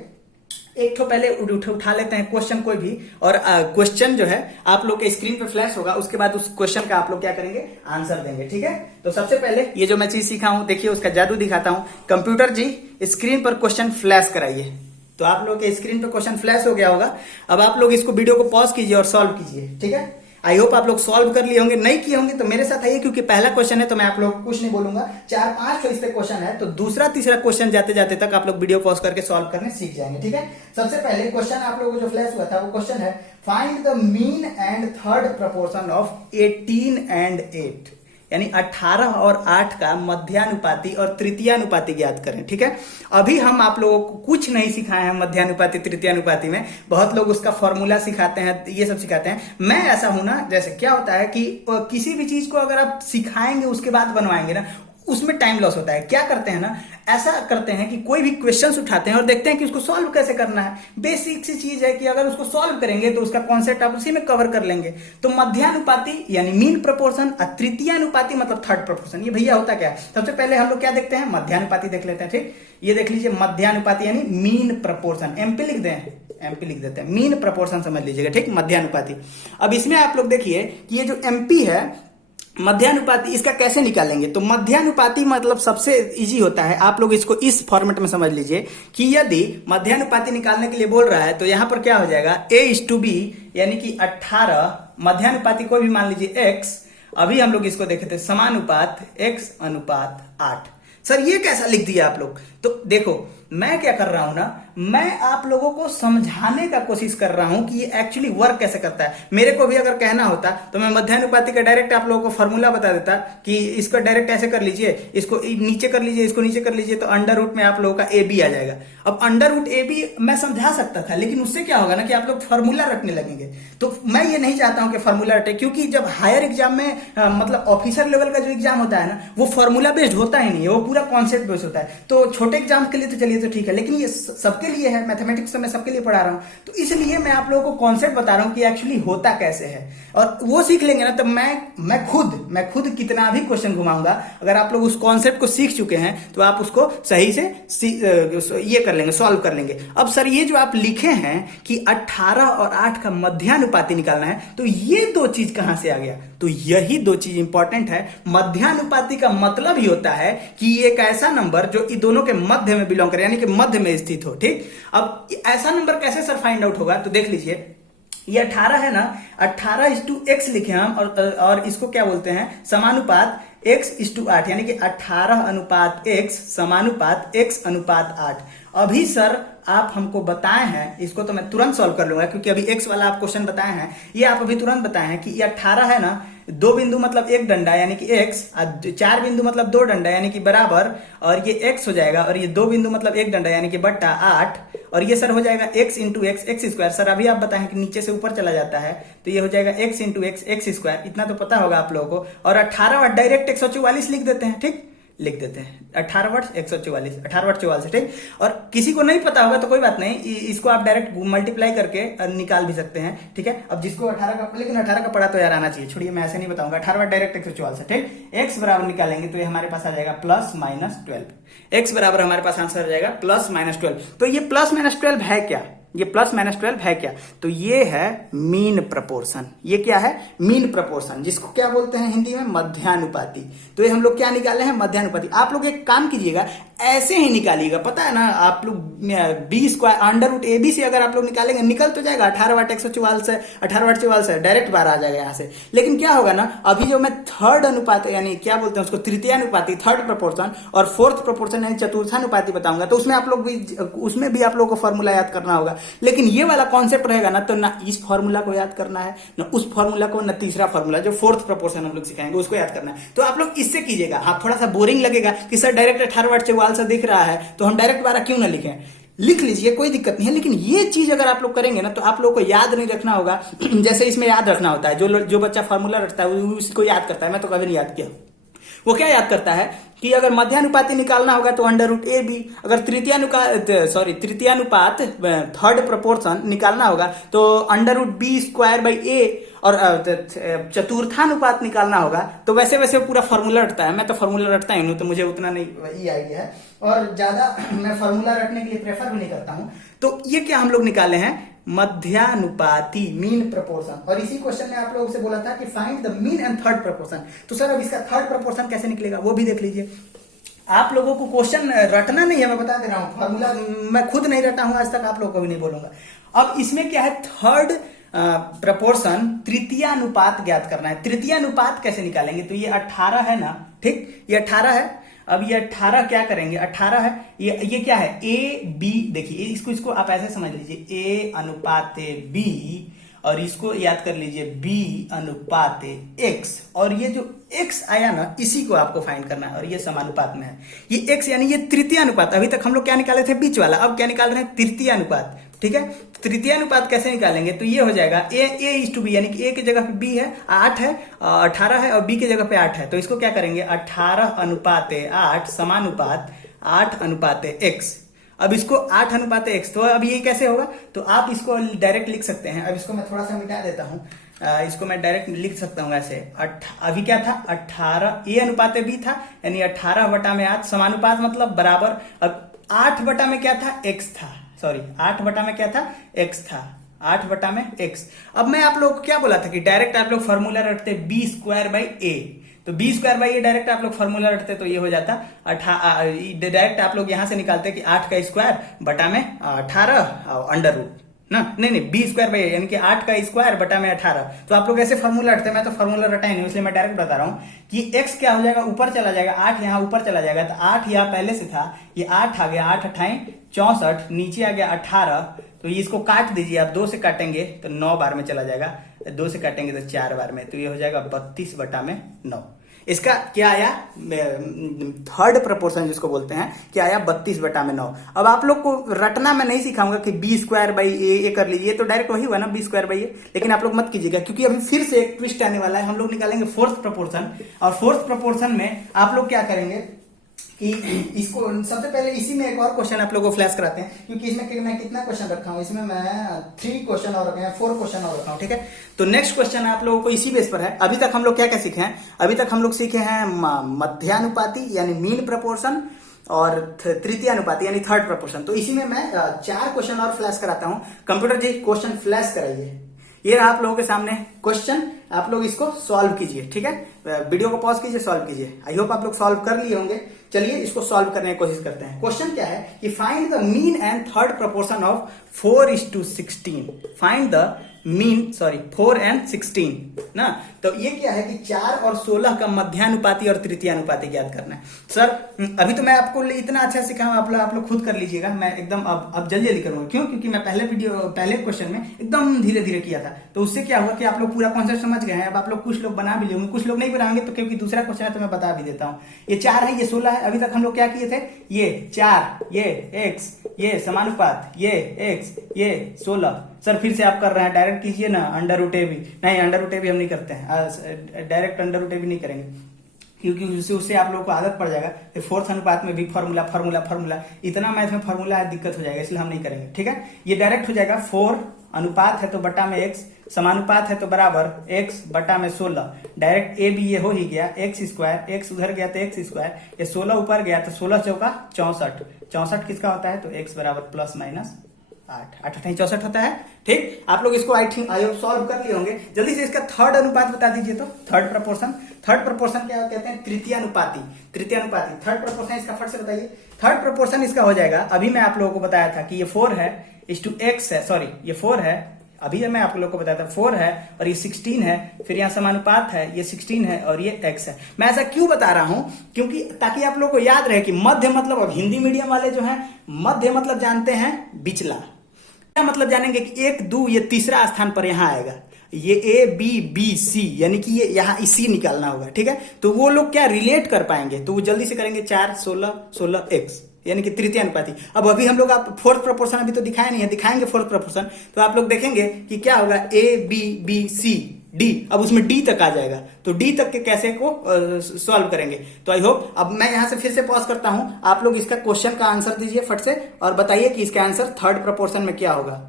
एक तो पहले उठा लेते हैं क्वेश्चन कोई भी, और क्वेश्चन जो है आप लोग के स्क्रीन पे फ्लैश होगा, उसके बाद उस क्वेश्चन का आप लोग क्या करेंगे, आंसर देंगे। ठीक है, तो सबसे पहले ये जो मैं चीज सीखा हूं, देखिए उसका जादू दिखाता हूं। कंप्यूटर जी स्क्रीन पर क्वेश्चन फ्लैश कराइए। तो आप लोग के स्क्रीन पर क्वेश्चन फ्लैश हो गया होगा। अब आप लोग इसको वीडियो को पॉज कीजिए और सॉल्व कीजिए। ठीक है, आई होप आप लोग सॉल्व कर लिए होंगे, नहीं किए होंगे तो मेरे साथ आइए, क्योंकि पहला क्वेश्चन है तो मैं आप लोग कुछ नहीं बोलूंगा। 4-5 तो इस पे क्वेश्चन है, तो दूसरा तीसरा क्वेश्चन जाते जाते तक आप लोग वीडियो पॉज करके सॉल्व करने सीख जाएंगे। ठीक है, सबसे पहले क्वेश्चन आप लोगों को जो फ्लैश हुआ था वो क्वेश्चन है, find the mean and third proportion of 18 and 8, यानी 18 और 8 का मध्यानुपाती और तृतीयानुपाती ज्ञात करें। ठीक है, अभी हम आप लोगों को कुछ नहीं सिखाए हैं मध्यानुपाती तृतीयानुपाती में। बहुत लोग उसका फॉर्मूला सिखाते हैं, ये सब सिखाते हैं। मैं ऐसा हूं ना, जैसे क्या होता है कि किसी भी चीज को अगर आप सिखाएंगे उसके बाद बनवाएंगे ना, उसमें टाइम लॉस होता है। क्या करते हैं ना, ऐसा करते हैं कि कोई भी क्वेश्चंस उठाते हैं और देखते हैं कि उसको सॉल्व कैसे करना है। बेसिक सी चीज है कि अगर उसको सॉल्व करेंगे तो उसका कॉन्सेप्ट आप उसी में कवर कर लेंगे। तो मध्यानुपाती यानी मीन प्रपोर्शन, तृतीयानुपाती मतलब थर्ड प्रपोर्शन। ये भैया होता क्या है, सबसे पहले हम लोग क्या देखते हैं, मध्यानुपाती देख लेते हैं। ठीक, ये देख लीजिए मध्यानुपाती यानी मीन प्रपोर्शन, एमपी लिख दें, एमपी लिख देते हैं, मीन प्रपोर्शन समझ लीजिएगा। ठीक, मध्यानुपाती। अब इसमें आप लोग देखिए कि ये जो एमपी है मध्यानुपाती, इसका कैसे निकालेंगे। तो मध्यानुपाती मतलब सबसे इजी होता है, आप लोग इसको इस फॉर्मेट में समझ लीजिए कि यदि मध्यानुपाती निकालने के लिए बोल रहा है तो यहां पर क्या हो जाएगा, A/B यानी कि 18, मध्यानुपाती कोई भी मान लीजिए x, अभी हम लोग इसको देखे थे समानुपात x/8। सर ये कैसा लिख दिया आप लोग। तो देखो मैं क्या कर रहा हूं ना, मैं आप लोगों को समझाने का कोशिश कर रहा हूं कि ये एक्चुअली वर्क कैसे करता है। मेरे को भी अगर कहना होता तो मैं मध्यानुपाती का डायरेक्ट आप लोगों को फॉर्मूला बता देता कि इसको डायरेक्ट ऐसे कर लीजिए, इसको नीचे कर लीजिए, इसको नीचे कर लीजिए, तो अंडर रूट में आप लोगों का AB आ जाएगा। अब अंडर रूट AB मैं समझा सकता था, लेकिन उससे क्या होगा ना कि आप लोग फॉर्मूला रटने लगेंगे। तो मैं ये नहीं चाहता हूं कि फॉर्मूला रटे, क्योंकि जब हायर एग्जाम में मतलब ऑफिसर लेवल का जो एग्जाम होता है ना, वो फॉर्मूला बेस्ड होता ही नहीं है, वो पूरा कॉन्सेप्ट बेस्ड होता है। तो छोटे एग्जाम के लिए तो चलिए तो ठीक है, लेकिन ये सबके लिए है, मैथमेटिक्स तो मैं सबके लिए पढ़ा रहा हूं, तो इसलिए मैं आप लोगों को कॉन्सेप्ट बता रहा हूं कि एक्चुअली होता कैसे है। और वो सीख लेंगे ना तो मैं खुद कितना भी क्वेश्चन घुमाऊंगा, अगर आप लोग उस कॉन्सेप्ट को सीख चुके हैं तो आप उसको सही से ये कर लेंगे, सॉल्व कर लेंगे। अब सर ये जो आप लिखे हैं कि 18 और 8 का मध्यानुपाती निकालना है, तो ये 2 चीज कहां से आ गया। तो तो यही दो चीज इंपॉर्टेंट है। मध्यानुपाती का मतलब ही होता है कि एक ऐसा नंबर जो इन दोनों के मध्य में बिलोंग करे, यानी कि मध्य में स्थित हो। ठीक, अब ऐसा नंबर कैसे सर फाइंड आउट होगा, तो देख लीजिए ये 18 है ना, 18:x लिखे हम, और इसको क्या बोलते हैं, समानुपात x:8, यानी कि 18:x समानुपात x:8। अभी सर आप हमको बताए हैं, इसको तो मैं तुरंत सॉल्व कर लूंगा क्योंकि अभी x वाला आप क्वेश्चन बताए हैं, ये आप अभी तुरंत बताए हैं कि ये 18 है ना, 2 बिंदु मतलब 1 डंडा यानी कि x, 4 बिंदु मतलब 2 डंडा यानी कि बराबर, और ये x हो जाएगा, और ये 2 बिंदु मतलब 1 डंडा यानी कि बट्टा 8, और ये सर हो जाएगा x into x, x square. Sir अभी आप बताएं कि नीचे से ऊपर चला जाता है तो ये हो जाएगा x into x, x square. इतना तो पता होगा आप लोगों को। और 18 वाट डायरेक्ट 144 लिख देते हैं। ठीक, लिख देते हैं 18 वाट 144, 18 वाट 44। ठीक, और किसी को नहीं पता होगा तो कोई बात नहीं, इसको आप डायरेक्ट मल्टीप्लाई करके निकाल भी सकते हैं। ठीक है, अब जिसको 18 का, लेकिन 18 का पढ़ा तो यार आना चाहिए, छोड़िए मैं ऐसे नहीं बताऊंगा। 18 वाट डायरेक्ट 144। ठीक, x बराबर निकालेंगे तो ये हमारे पास आ जाएगा +-12। x बराबर हमारे पास आंसर आ जाएगा +-12। तो ये +-12 है क्या, ये +-12 है क्या, तो ये है मीन प्रपोर्शन। ये क्या है, मीन प्रपोर्शन, जिसको क्या बोलते हैं हिंदी में, मध्यानुपाती। तो ये हम लोग क्या निकाले हैं, मध्यानुपाती। आप लोग एक काम कीजिएगा, ऐसे ही निकालिएगा, पता है ना, आप लोग b² √ab से अगर आप लोग निकालेंगे निकल तो जाएगा 18 वाट 144 है, 18 वाट 44 है, डायरेक्ट बाहर आ जाएगा यहाँ से। लेकिन क्या होगा ना, अभी जो मैं थर्ड अनुपात यानी क्या बोलते हैं उसको, तृतीयानुपाती, थर्ड प्रपोर्शन, और फोर्थ प्रपोर्शन यानी चतुर्थानुपाती बताऊंगा, तो उसमें आप लोग भी, उसमें भी आप लोग को फॉर्मूला याद करना होगा। लेकिन ये वाला कॉन्सेप्ट रहेगा ना, तो ना इस फॉर्मूला को याद करना है, ना उस फॉर्मूला को, ना तीसरा फॉर्मूला जो फोर्थ प्रपोर्शन हम लोग सिखाएंगे उसको याद करना है। तो आप लोग इससे कीजिएगा। हाँ, थोड़ा सा बोरिंग लगेगा कि सर डायरेक्ट 18 वाट 44 से दिख रहा है तो हम डायरेक्ट 12 क्यों ना लिखें, लिख लीजिए, कोई दिक्कत नहीं है। लेकिन ये चीज अगर आप लोग करेंगे ना तो आप लोग को याद नहीं रखना होगा। जैसे इसमें याद रखना होता है, जो बच्चा फॉर्मूला रखता है उसको याद करता है, मैं तो कभी नहीं याद किया। वो क्या याद करता है कि अगर मध्यानुपाती निकालना होगा तो √ab, अगर तृतीयानुपात थर्ड प्रपोर्शन निकालना होगा तो √b²/a, और चतुर्थानुपात निकालना होगा तो वैसे वैसे पूरा फॉर्मूला रटता है। मैं तो फॉर्मूला रटता ही नहीं, तो मुझे उतना नहीं वही आइडिया है, और ज्यादा मैं फॉर्मूला रटने के लिए प्रेफर भी नहीं करता हूं। तो ये क्या हम लोग निकाले हैं, मध्यानुपाती, मीन प्रपोर्शन। और इसी क्वेश्चन में आप लोगों से बोला था कि find the mean and third proportion. तो सर अब इसका थर्ड प्रपोर्शन कैसे निकलेगा वो भी देख लीजिए। आप लोगों को क्वेश्चन रटना नहीं है, मैं बता दे रहा हूं, फॉर्मूला मैं खुद नहीं रटा हूं आज तक, आप लोगों को भी नहीं बोलूंगा। अब इसमें क्या है, थर्ड प्रपोर्शन, तृतीयानुपात ज्ञात करना है। तृतीयानुपात कैसे निकालेंगे, तो ये 18 है ना, ठीक, ये 18 है। अब ये 18 क्या करेंगे, 18 है, ये क्या है, a b, देखिए इसको आप ऐसे समझ लीजिए, a अनुपात b, और इसको याद कर लीजिए b अनुपात x, और ये जो x आया ना इसी को आपको फाइंड करना है, और ये समानुपात में है। ये x यानी ये तृतीय अनुपात। अभी तक हम लोग क्या निकाले थे, बीच वाला, अब क्या निकाल रहे हैं, तृतीय अनुपात। ठीक है, तृतीय अनुपात कैसे निकालेंगे, तो ये हो जाएगा a:b, यानी कि a की जगह पे b है, 8 है, 18 है, और b की जगह पे 8 है, तो इसको क्या करेंगे, 18:8 समानुपात 8:x। अब इसको 8:x, तो अब ये कैसे होगा, तो आप इसको डायरेक्ट लिख सकते हैं। अब इसको मैं थोड़ा सा मिटा देता हूं, इसको मैं डायरेक्ट लिख सकता हूं ऐसे। अभी क्या था, 18 a अनुपात b था, यानी 18/8 समानुपात मतलब बराबर। अब 8 में क्या था, x था, सॉरी 8 में क्या था, x था, 8/x। अब मैं आप लोग को क्या बोला था कि डायरेक्ट आप लोग फॉर्मूला रखते b²/a, तो b²/a डायरेक्ट आप लोग फॉर्मूला रखते तो ये हो जाता डायरेक्ट आप लोग यहां से निकालते कि 8 का स्क्वायर बटा में 18 अंडर रूट ना, नहीं b²/a यानी कि 8 का स्क्वायर बटा में 18। तो आप लोग ऐसे फॉर्मूला रखते हैं, मैं तो फॉर्मूला रटा ही नहीं, इसलिए मैं डायरेक्ट बता रहा हूं कि x क्या हो जाएगा, ऊपर चला जाएगा, 8 यहाँ ऊपर चला जाएगा, तो 8 यहाँ पहले से था, ये 8 आ गया, 8×8 64, नीचे आ गया 18, तो ये इसको काट दीजिए आप, 2 से काटेंगे तो 9 बार में चला जाएगा, 2 से काटेंगे तो 4 बार में, तो ये हो जाएगा 32/9। इसका क्या आया, थर्ड प्रपोर्शन जिसको बोलते हैं, क्या आया, 32/9। अब आप लोग को रटना मैं नहीं सिखाऊंगा कि b²/a कर लीजिए, तो डायरेक्ट वही हुआ ना b²/a, लेकिन आप लोग मत कीजिएगा क्योंकि अभी फिर से एक ट्विस्ट आने वाला है। हम लोग निकालेंगे फोर्थ प्रपोर्शन, और फोर्थ प्रपोर्शन में आप लोग क्या करेंगे कि इसको सबसे पहले इसी में एक और क्वेश्चन आप लोगों को फ्लैश कराते हैं, क्योंकि इसमें मैं कितना क्वेश्चन रखा हूं, इसमें मैं 3 क्वेश्चन और रखे हैं, 4 क्वेश्चन और रखा हूं। ठीक है, तो नेक्स्ट क्वेश्चन आप लोगों को इसी बेस पर है। अभी तक हम लोग क्या क्या सीखे हैं, अभी तक हम लोग सीखे हैं मध्यानुपाती यानी मीन प्रपोर्शन, और तृतीयानुपाती यानी थर्ड प्रपोर्शन। तो इसी में मैं 4 क्वेश्चन और फ्लैश कराता हूं। कंप्यूटर जी क्वेश्चन फ्लैश कराइए। ये रहा आप लोगों के सामने क्वेश्चन आप लोग इसको सॉल्व कीजिए, ठीक है। वीडियो को पॉज कीजिए, सॉल्व कीजिए। आई होप आप लोग सॉल्व कर लिए होंगे। चलिए इसको सॉल्व करने की कोशिश करते हैं। क्वेश्चन क्या है कि find the mean and third proportion of 4:16। Find the mean, sorry 4 and 16 ना। तो ये क्या है कि 4 और 16 का मध्यानुपाती और तृतीयानुपाती ज्ञात करना है। सर अभी तो मैं आपको इतना अच्छा सिखाऊं, आप लोग खुद कर लीजिएगा। मैं एकदम अब जल्दी जल्दी करूंगा। क्यों? क्योंकि मैं पहले क्वेश्चन में एकदम धीरे धीरे किया था, तो उससे क्या हुआ कि आप लोग पूरा कॉन्सेप्ट समझ गए हैं। अब आप लोग कुछ लोग बना भी लेंगे, कुछ लोग नहीं बनाएंगे, तो क्योंकि दूसरा क्वेश्चन है तो मैं बता भी देता हूँ। ये 4 है, ये 16 है। अभी तक हम लोग क्या किए थे? ये 4, ये x, ये समानुपात, ये x, ये 16। सर फिर से आप कर रहे हैं, डायरेक्ट कीजिए ना। अंडर रूट ए भी नहीं, अंडर रूट ए भी हम नहीं करते हैं, डायरेक्ट अंडर रूट ए भी नहीं करेंगे, क्योंकि उससे आप लोगों को आदत पड़ जाएगा। फिर फोर्थ अनुपात में भी फॉर्मूला फॉर्मूला फॉर्मूला, इतना मैथ में फॉर्मूला है, दिक्कत हो जाएगा, इसलिए हम नहीं करेंगे, ठीक है। ये डायरेक्ट हो जाएगा 4 अनुपात है तो बटा में x, समानुपात है तो बराबर x बटा में 16। डायरेक्ट ए भी ये हो ही गया, x स्क्वायर, x उधर गया तो x स्क्वायर, ये 16 ऊपर गया तो 16 चौका 64। 64 किसका होता है? तो x बराबर प्लस माइनस 8 64 होता है, ठीक। आप लोग इसको आई होप सॉल्व कर लिए होंगे। जल्दी से इसका थर्ड अनुपात बता दीजिए। तो थर्ड प्रपोर्शन क्या कहते हैं? तृतीयानुपाती। थर्ड प्रपोर्शन इसका फट से बताइए। थर्ड प्रपोर्शन इसका हो जाएगा, अभी मैं आप लोगों को बताया था कि ये 4 है इस टू x है, सॉरी ये 4 है, अभी मैं आप लोगों को बताया था 4 है और ये 16 है, फिर यहाँ समानुपात है, ये 16 है और ये x है। मैं ऐसा क्यों बता रहा हूं? क्योंकि ताकि आप लोगों को याद रहे कि मध्य मतलब, अब हिंदी मीडियम वाले जो हैं मध्य मतलब जानते हैं बिचला, क्या मतलब जानेंगे कि 1 2 ये तीसरा स्थान पर यहाँ आएगा, ये ए बी बी सी, यानी कि ये यहाँ इसी निकालना होगा, ठीक है। तो वो लोग क्या रिलेट कर पाएंगे, तो वो जल्दी से करेंगे 4 16 16 x, यानी कि तृतीयानुपाती। अब अभी हम लोग आप फोर्थ प्रोपोर्शन अभी तो दिखाया नहीं है, दिखाएंगे फोर्थ प्रोपोर्शन, तो आप लोग देखेंगे कि क्या होगा, A B B C D, अब उसमें डी तक आ जाएगा, तो डी तक के कैसे को सॉल्व करेंगे। तो आई होप, अब मैं यहां से फिर से पॉज करता हूं, आप लोग इसका क्वेश्चन का आंसर दीजिए फट से और बताइए कि इसका आंसर थर्ड प्रोपोर्शन में क्या होगा।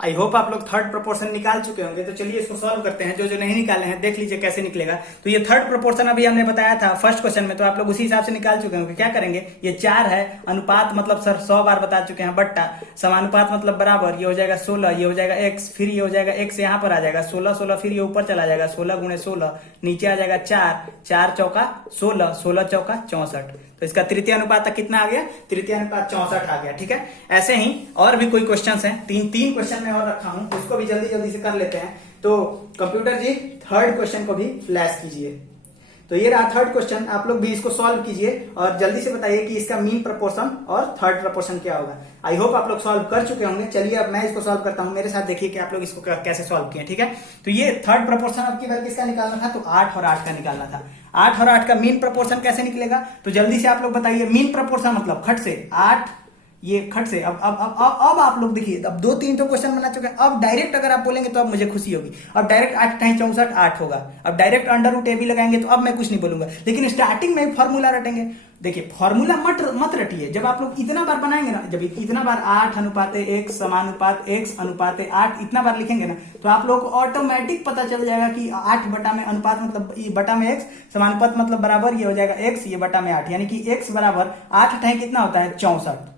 आई होप आप लोग थर्ड प्रोपोर्शन निकाल चुके होंगे। तो चलिए इसको सॉल्व करते हैं। जो नहीं निकाले हैं देख लीजिए कैसे निकलेगा। तो ये थर्ड प्रोपोर्शन अभी हमने बताया था फर्स्ट क्वेश्चन में, तो आप लोग उसी हिसाब से निकाल चुके होंगे। क्या करेंगे, ये 4 है, अनुपात मतलब सर 100 बार बता चुके हैं, बट्टा समानुपात मतलब बराबर, ये हो जाएगा 16, ये हो जाएगा x, फिर ये हो जाएगा x यहाँ पर आ जाएगा 16 16, फिर ये ऊपर चला जाएगा 16 गुणे 16, नीचे आ जाएगा 4 4 चौका 16 16 चौका 64। तो इसका तृतीय अनुपात कितना आ गया? तृतीय अनुपात 64 आ गया, ठीक है। ऐसे ही और भी कोई क्वेश्चन हैं, तीन क्वेश्चन में और रखा हूं, उसको भी जल्दी जल्दी से कर लेते हैं। तो कंप्यूटर जी थर्ड क्वेश्चन को भी फ्लैश कीजिए। तो ये रहा थर्ड क्वेश्चन, आप लोग भी इसको सॉल्व कीजिए और जल्दी से बताइए कि इसका मीन प्रपोर्शन और थर्ड प्रपोर्शन क्या होगा। आई होप आप लोग सॉल्व कर चुके होंगे। चलिए अब मैं इसको सॉल्व करता हूं, मेरे साथ देखिए कि आप लोग इसको कैसे सॉल्व किए, ठीक है। तो ये थर्ड प्रपोर्शन अब की बार किसका निकालना था? तो 8 और 8 का निकालना था। 8 और 8 का मीन प्रपोर्शन कैसे निकलेगा? तो जल्दी से आप लोग बताइए। मीन प्रपोर्शन मतलब खट से 8, ये खट से अब आप लोग देखिए, अब 2-3 तो क्वेश्चन बना चुके हैं। अब डायरेक्ट अगर आप बोलेंगे तो अब मुझे खुशी होगी। अब डायरेक्ट 8 × 64 8 होगा। अब डायरेक्ट अंडर रूट ए भी लगाएंगे तो अब मैं कुछ नहीं बोलूंगा, लेकिन स्टार्टिंग में फॉर्मूला रटेंगे। देखिए फॉर्मूला मत रटिए, जब आप लोग इतना बार बनाएंगे ना, जब इतना बार 8 अनुपात x समानुपात x अनुपात 8 इतना बार लिखेंगे ना, तो आप लोग को ऑटोमेटिक पता चल जाएगा कि 8 बटा में अनुपात मतलब बटा में x, समानुपात मतलब बराबर, ये हो जाएगा x, ये बटा में 8, यानी कि x बराबर 8 × कितना होता है? 64।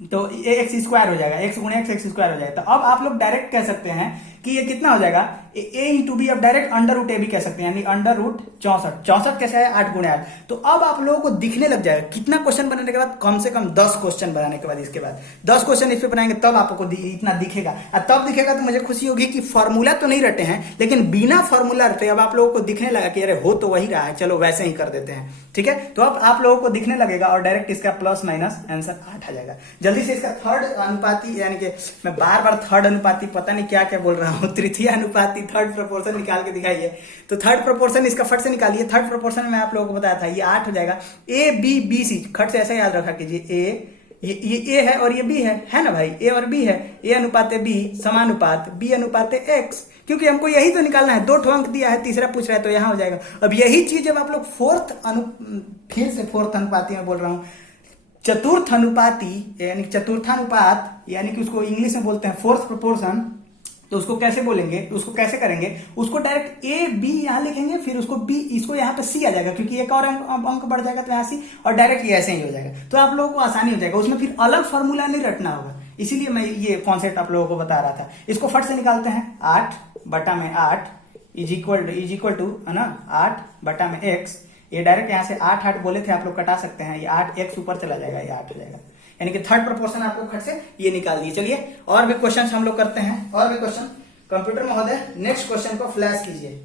तो एक्स स्क्वायर हो जाएगा, x गुणे एक्स स्क्वायर हो जाएगा। तो अब आप लोग डायरेक्ट कह सकते हैं कि ये कितना हो जाएगा, a इंटू बी। अब डायरेक्ट अंडर रूट ए भी कह सकते हैं, यानी अंडर रूट 64 कैसे है? 8 गुणे 8। तो अब आप लोगों को दिखने लग जाएगा कितना क्वेश्चन बनाने के बाद, कम से कम 10 क्वेश्चन बनाने के बाद, इसके बाद 10 क्वेश्चन इस पे बनाएंगे तब आपको इतना दिखेगा। और तब दिखेगा तो मुझे खुशी होगी कि फॉर्मूला तो नहीं रटे हैं, लेकिन बिना फॉर्मूला रटे अब आप लोगों को दिखने लगा कि अरे हो तो वही रहा है, चलो वैसे ही कर देते हैं, ठीक है। तो अब आप लोगों को दिखने लगेगा और डायरेक्ट इसका प्लस माइनस आंसर 8 आ जाएगा। जल्दी से इसका थर्ड अनुपाती, यानी कि मैं बार थर्ड अनुपाती पता नहीं क्या क्या बोल रहा हूँ, तृतीय अनुपाती थर्ड प्रपोर्शन निकाल के दिखाइए। तो थर्ड प्रपोर्शन इसका फट से निकालिए। थर्ड प्रपोर्शन में आप लोगों को बताया था ये 8 हो जाएगा। ए बी बी सी, खट से ऐसा याद रखा कीजिए, ये है और ये बी है ना भाई, ए और बी है, ए अनुपात बी समानुपात बी अनुपात एक्स, क्योंकि हमको यही तो निकालना है। 2 अंक दिया है, तीसरा पूछ रहा है तो यहां हो जाएगा। अब यही चीज जब आप लोग फिर से फोर्थ अनुपाती में बोल रहा हूं, चतुर्थ अनुपाती यानी चतुर्थानुपात, यानी कि उसको इंग्लिश में बोलते हैं फोर्थ प्रोपोर्शन। तो उसको कैसे बोलेंगे, उसको कैसे करेंगे? उसको डायरेक्ट ए बी यहां लिखेंगे, फिर उसको बी, इसको यहाँ पे सी आ जाएगा, क्योंकि एक और अंक बढ़ जाएगा तो यहाँ सी, और डायरेक्ट ये ऐसे ही हो जाएगा। तो आप लोगों को आसानी हो जाएगा, उसमें फिर अलग फॉर्मूला नहीं रटना होगा। इसीलिए मैं ये कॉन्सेप्ट आप लोगों को बता रहा था। इसको फट से निकालते हैं। 8 बटा में 8 इज इक्वल टू है ना 8 बटा में x। ये डायरेक्ट यहाँ से 8 बोले थे आप लोग, कटा सकते हैं, ये 8x ऊपर चला जाएगा, ये 8 हो जाएगा। यानी कि थर्ड प्रोपोर्शन आपको खट से ये निकाल दिए। चलिए और भी क्वेश्चन हम लोग करते हैं, और भी क्वेश्चन। कंप्यूटर महोदय नेक्स्ट क्वेश्चन को फ्लैश कीजिए।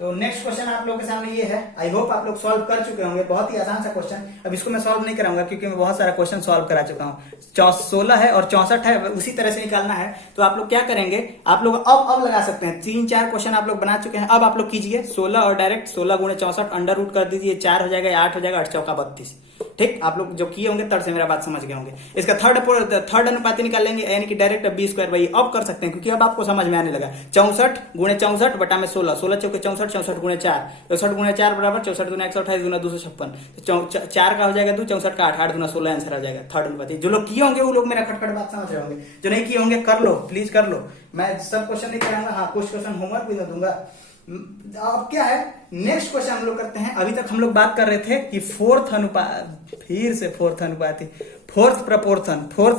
तो नेक्स्ट क्वेश्चन आप लोगों के सामने ये है, आई होप आप लोग सॉल्व कर चुके होंगे। बहुत ही आसान सा क्वेश्चन, अब इसको मैं सॉल्व नहीं कराऊंगा क्योंकि मैं बहुत सारा क्वेश्चन सॉल्व करा चुका हूँ। 16 है और 64 है, उसी तरह से निकालना है। तो आप लोग क्या करेंगे, आप लोग अब लगा सकते हैं। 3-4 क्वेश्चन आप लोग बना चुके हैं, अब आप लोग कीजिए 16 और डायरेक्ट 16 गुणे 64 अंडर रूट कर दीजिए, 4 हो जाएगा, 8 हो जाएगा, 8 चौका 32। ठीक, आप लोग जो किए होंगे तब से मेरा बात समझ गए होंगे। इसका थर्ड अनुपाती निकाल लेंगे, यानी कि डायरेक्ट b² वही अब कर सकते हैं क्योंकि अब आपको समझ में आने लगा। 64 गुणे 64 बटा में 16, 16 चौके 64, 64 गुणे 4, 64 गुणे 4 बराबर 64 गुना 128 गुना 256। तो 4 का हो जाएगा 2, 64 का 8, 8 गुना 16 आंसर आ जाएगा थर्ड अनुपाती। जो लोग किए होंगे वो लोग मेरा खटखट बात समझ रहे होंगे, जो नहीं किए होंगे कर लो, प्लीज कर लो। मैं सब क्वेश्चन नहीं कराऊंगा, हाँ कुछ क्वेश्चन होमवर्क भी दूंगा। अब क्या है, नेक्स्ट क्वेश्चन हम लोग करते हैं। अभी तक हम लोग बात कर रहे थे कि फोर्थ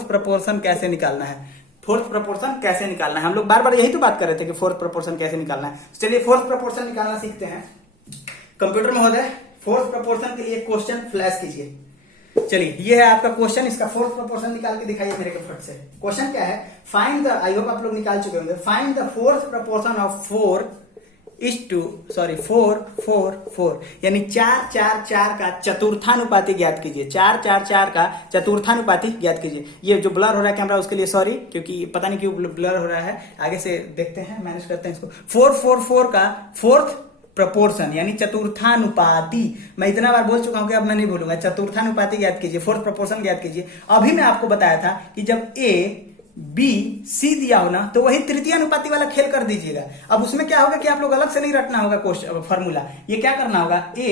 प्रपोर्शन कैसे निकालना है, फोर्थ प्रपोर्शन कैसे निकालना है। हम लोग बार बार यही तो बात कर रहे थे कि फोर्थ प्रपोर्शन कैसे निकालना है। चलिए फोर्थ प्रपोर्शन निकालना सीखते हैं। कंप्यूटर महोदय फोर्थ प्रपोर्शन के लिए क्वेश्चन फ्लैश कीजिए। चलिए ये है आपका क्वेश्चन, इसका फोर्थ प्रपोर्शन निकाल के दिखाइए मेरे को फट से। क्वेश्चन क्या है, फाइंड द, आई होप आप लोग निकाल चुके होंगे, find the fourth proportion of 4 यानी 4-4-4 का चतुर्थानुपाती ज्ञात कीजिए। 4-4-4 का चतुर्थानुपाती ज्ञात कीजिए। ये जो ब्लर हो रहा है कैमरा उसके लिए सॉरी, क्योंकि पता नहीं क्यों ब्लर हो रहा है। आगे से देखते हैं, मैनेज करते हैं इसको। 4-4-4 का फोर्थ प्रपोर्शन यानी चतुर्थानुपाती, मैं इतना बार बोल चुका हूं कि अब मैं नहीं बोलूंगा। चतुर्थानुपाती ज्ञात कीजिए, फोर्थ प्रपोर्शन ज्ञात कीजिए। अभी मैं आपको बताया था कि जब A B C दिया हो ना तो वही तृतीय अनुपाती वाला खेल कर दीजिएगा। अब उसमें क्या होगा कि आप लोग अलग से नहीं रटना होगा क्वेश्चन फॉर्मूला, ये क्या करना होगा, A